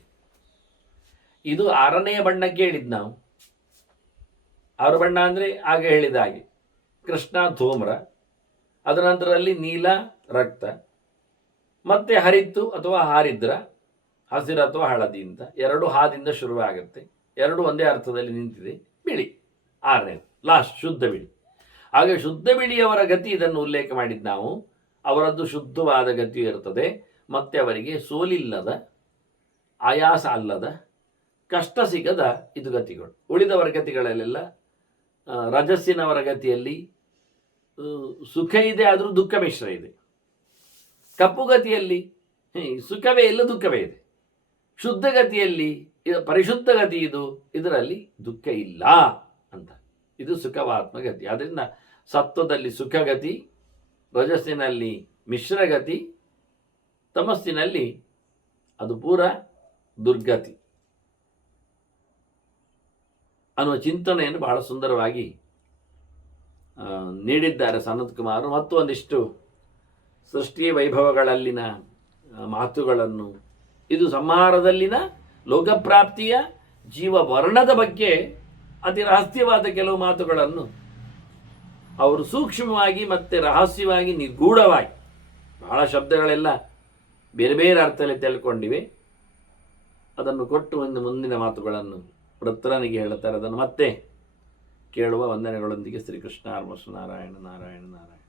ಇದು 6ನೆಯ ಬಣ್ಣಕ್ಕೆ ಹೇಳಿದ್ ನಾವು. 6 ಬಣ್ಣ ಅಂದರೆ ಆಗ ಹೇಳಿದ ಹಾಗೆ ಕೃಷ್ಣ ಧೂಮ್ರ, ಅದರ ನಂತರದಲ್ಲಿ ನೀಲ ರಕ್ತ, ಮತ್ತೆ ಹರಿತ್ತು ಅಥವಾ ಹಾರಿದ್ರ, ಹಸಿರು ಅಥವಾ ಹಳದಿ ಅಂತ 2 ಹಾದಿಂದ ಶುರುವಾಗುತ್ತೆ. 2 ಒಂದೇ ಅರ್ಥದಲ್ಲಿ ನಿಂತಿದೆ. ಬಿಳಿ 6ನೇದು ಲಾಸ್ಟ್ ಶುದ್ಧ ಬಿಳಿ. ಹಾಗೆ ಶುದ್ಧ ಬಿಳಿಯವರ ಗತಿ ಇದನ್ನು ಉಲ್ಲೇಖ ಮಾಡಿದ್ದು ನಾವು. ಅವರದ್ದು ಶುದ್ಧವಾದ ಗತಿಯು ಇರ್ತದೆ. ಮತ್ತೆ ಅವರಿಗೆ ಸೋಲಿಲ್ಲದ, ಆಯಾಸ ಅಲ್ಲದ, ಕಷ್ಟ ಸಿಗದ ಇದು ಗತಿಗಳು. ಉಳಿದವರ ಗತಿಗಳಲ್ಲೆಲ್ಲ ರಜಸ್ಸಿನವರ ಗತಿಯಲ್ಲಿ ಸುಖ ಇದೆ, ಆದರೂ ದುಃಖ ಮಿಶ್ರ ಇದೆ. ಕಪ್ಪು ಗತಿಯಲ್ಲಿ ಸುಖವೇ ಇಲ್ಲ, ದುಃಖವೇ ಇದೆ. ಶುದ್ಧ ಗತಿಯಲ್ಲಿ ಪರಿಶುದ್ಧ ಗತಿ ಇದರಲ್ಲಿ ದುಃಖ ಇಲ್ಲ ಅಂತ. ಇದು ಸುಖವಾತ್ಮ ಗತಿ. ಆದ್ದರಿಂದ ಸತ್ವದಲ್ಲಿ ಸುಖಗತಿ, ರಜಸ್ಸಿನಲ್ಲಿ ಮಿಶ್ರಗತಿ, ತಮಸ್ಸಿನಲ್ಲಿ ಅದು ಪೂರ ದುರ್ಗತಿ ಅನ್ನುವ ಚಿಂತನೆಯನ್ನು ಬಹಳ ಸುಂದರವಾಗಿ ನೀಡಿದ್ದಾರೆ ಸನತ್ ಕುಮಾರ್. ಮತ್ತು ಒಂದಿಷ್ಟು ಸೃಷ್ಟಿ ವೈಭವಗಳಲ್ಲಿನ ಮಾತುಗಳನ್ನು, ಇದು ಸಂಹಾರದಲ್ಲಿನ ಲೋಕಪ್ರಾಪ್ತಿಯ ಜೀವ ವರ್ಣದ ಬಗ್ಗೆ ಅತಿ ರಹಸ್ಯವಾದ ಕೆಲವು ಮಾತುಗಳನ್ನು ಅವರು ಸೂಕ್ಷ್ಮವಾಗಿ ಮತ್ತು ರಹಸ್ಯವಾಗಿ ನಿಗೂಢವಾಗಿ, ಬಹಳ ಶಬ್ದಗಳೆಲ್ಲ ಬೇರೆ ಬೇರೆ ಅರ್ಥದಲ್ಲಿ ತಿಳ್ಕೊಂಡಿವೆ, ಅದನ್ನು ಕೊಟ್ಟು ಒಂದು ಮುಂದಿನ ಮಾತುಗಳನ್ನು ವೃತ್ರನಿಗೆ ಹೇಳ್ತಾರೆ. ಅದನ್ನು ಮತ್ತೆ ಕೇಳುವ ವಂದನೆಗಳೊಂದಿಗೆ ಶ್ರೀಕೃಷ್ಣ ಅರ್ಮಸ್ತು. ನಾರಾಯಣ ನಾರಾಯಣ ನಾರಾಯಣ.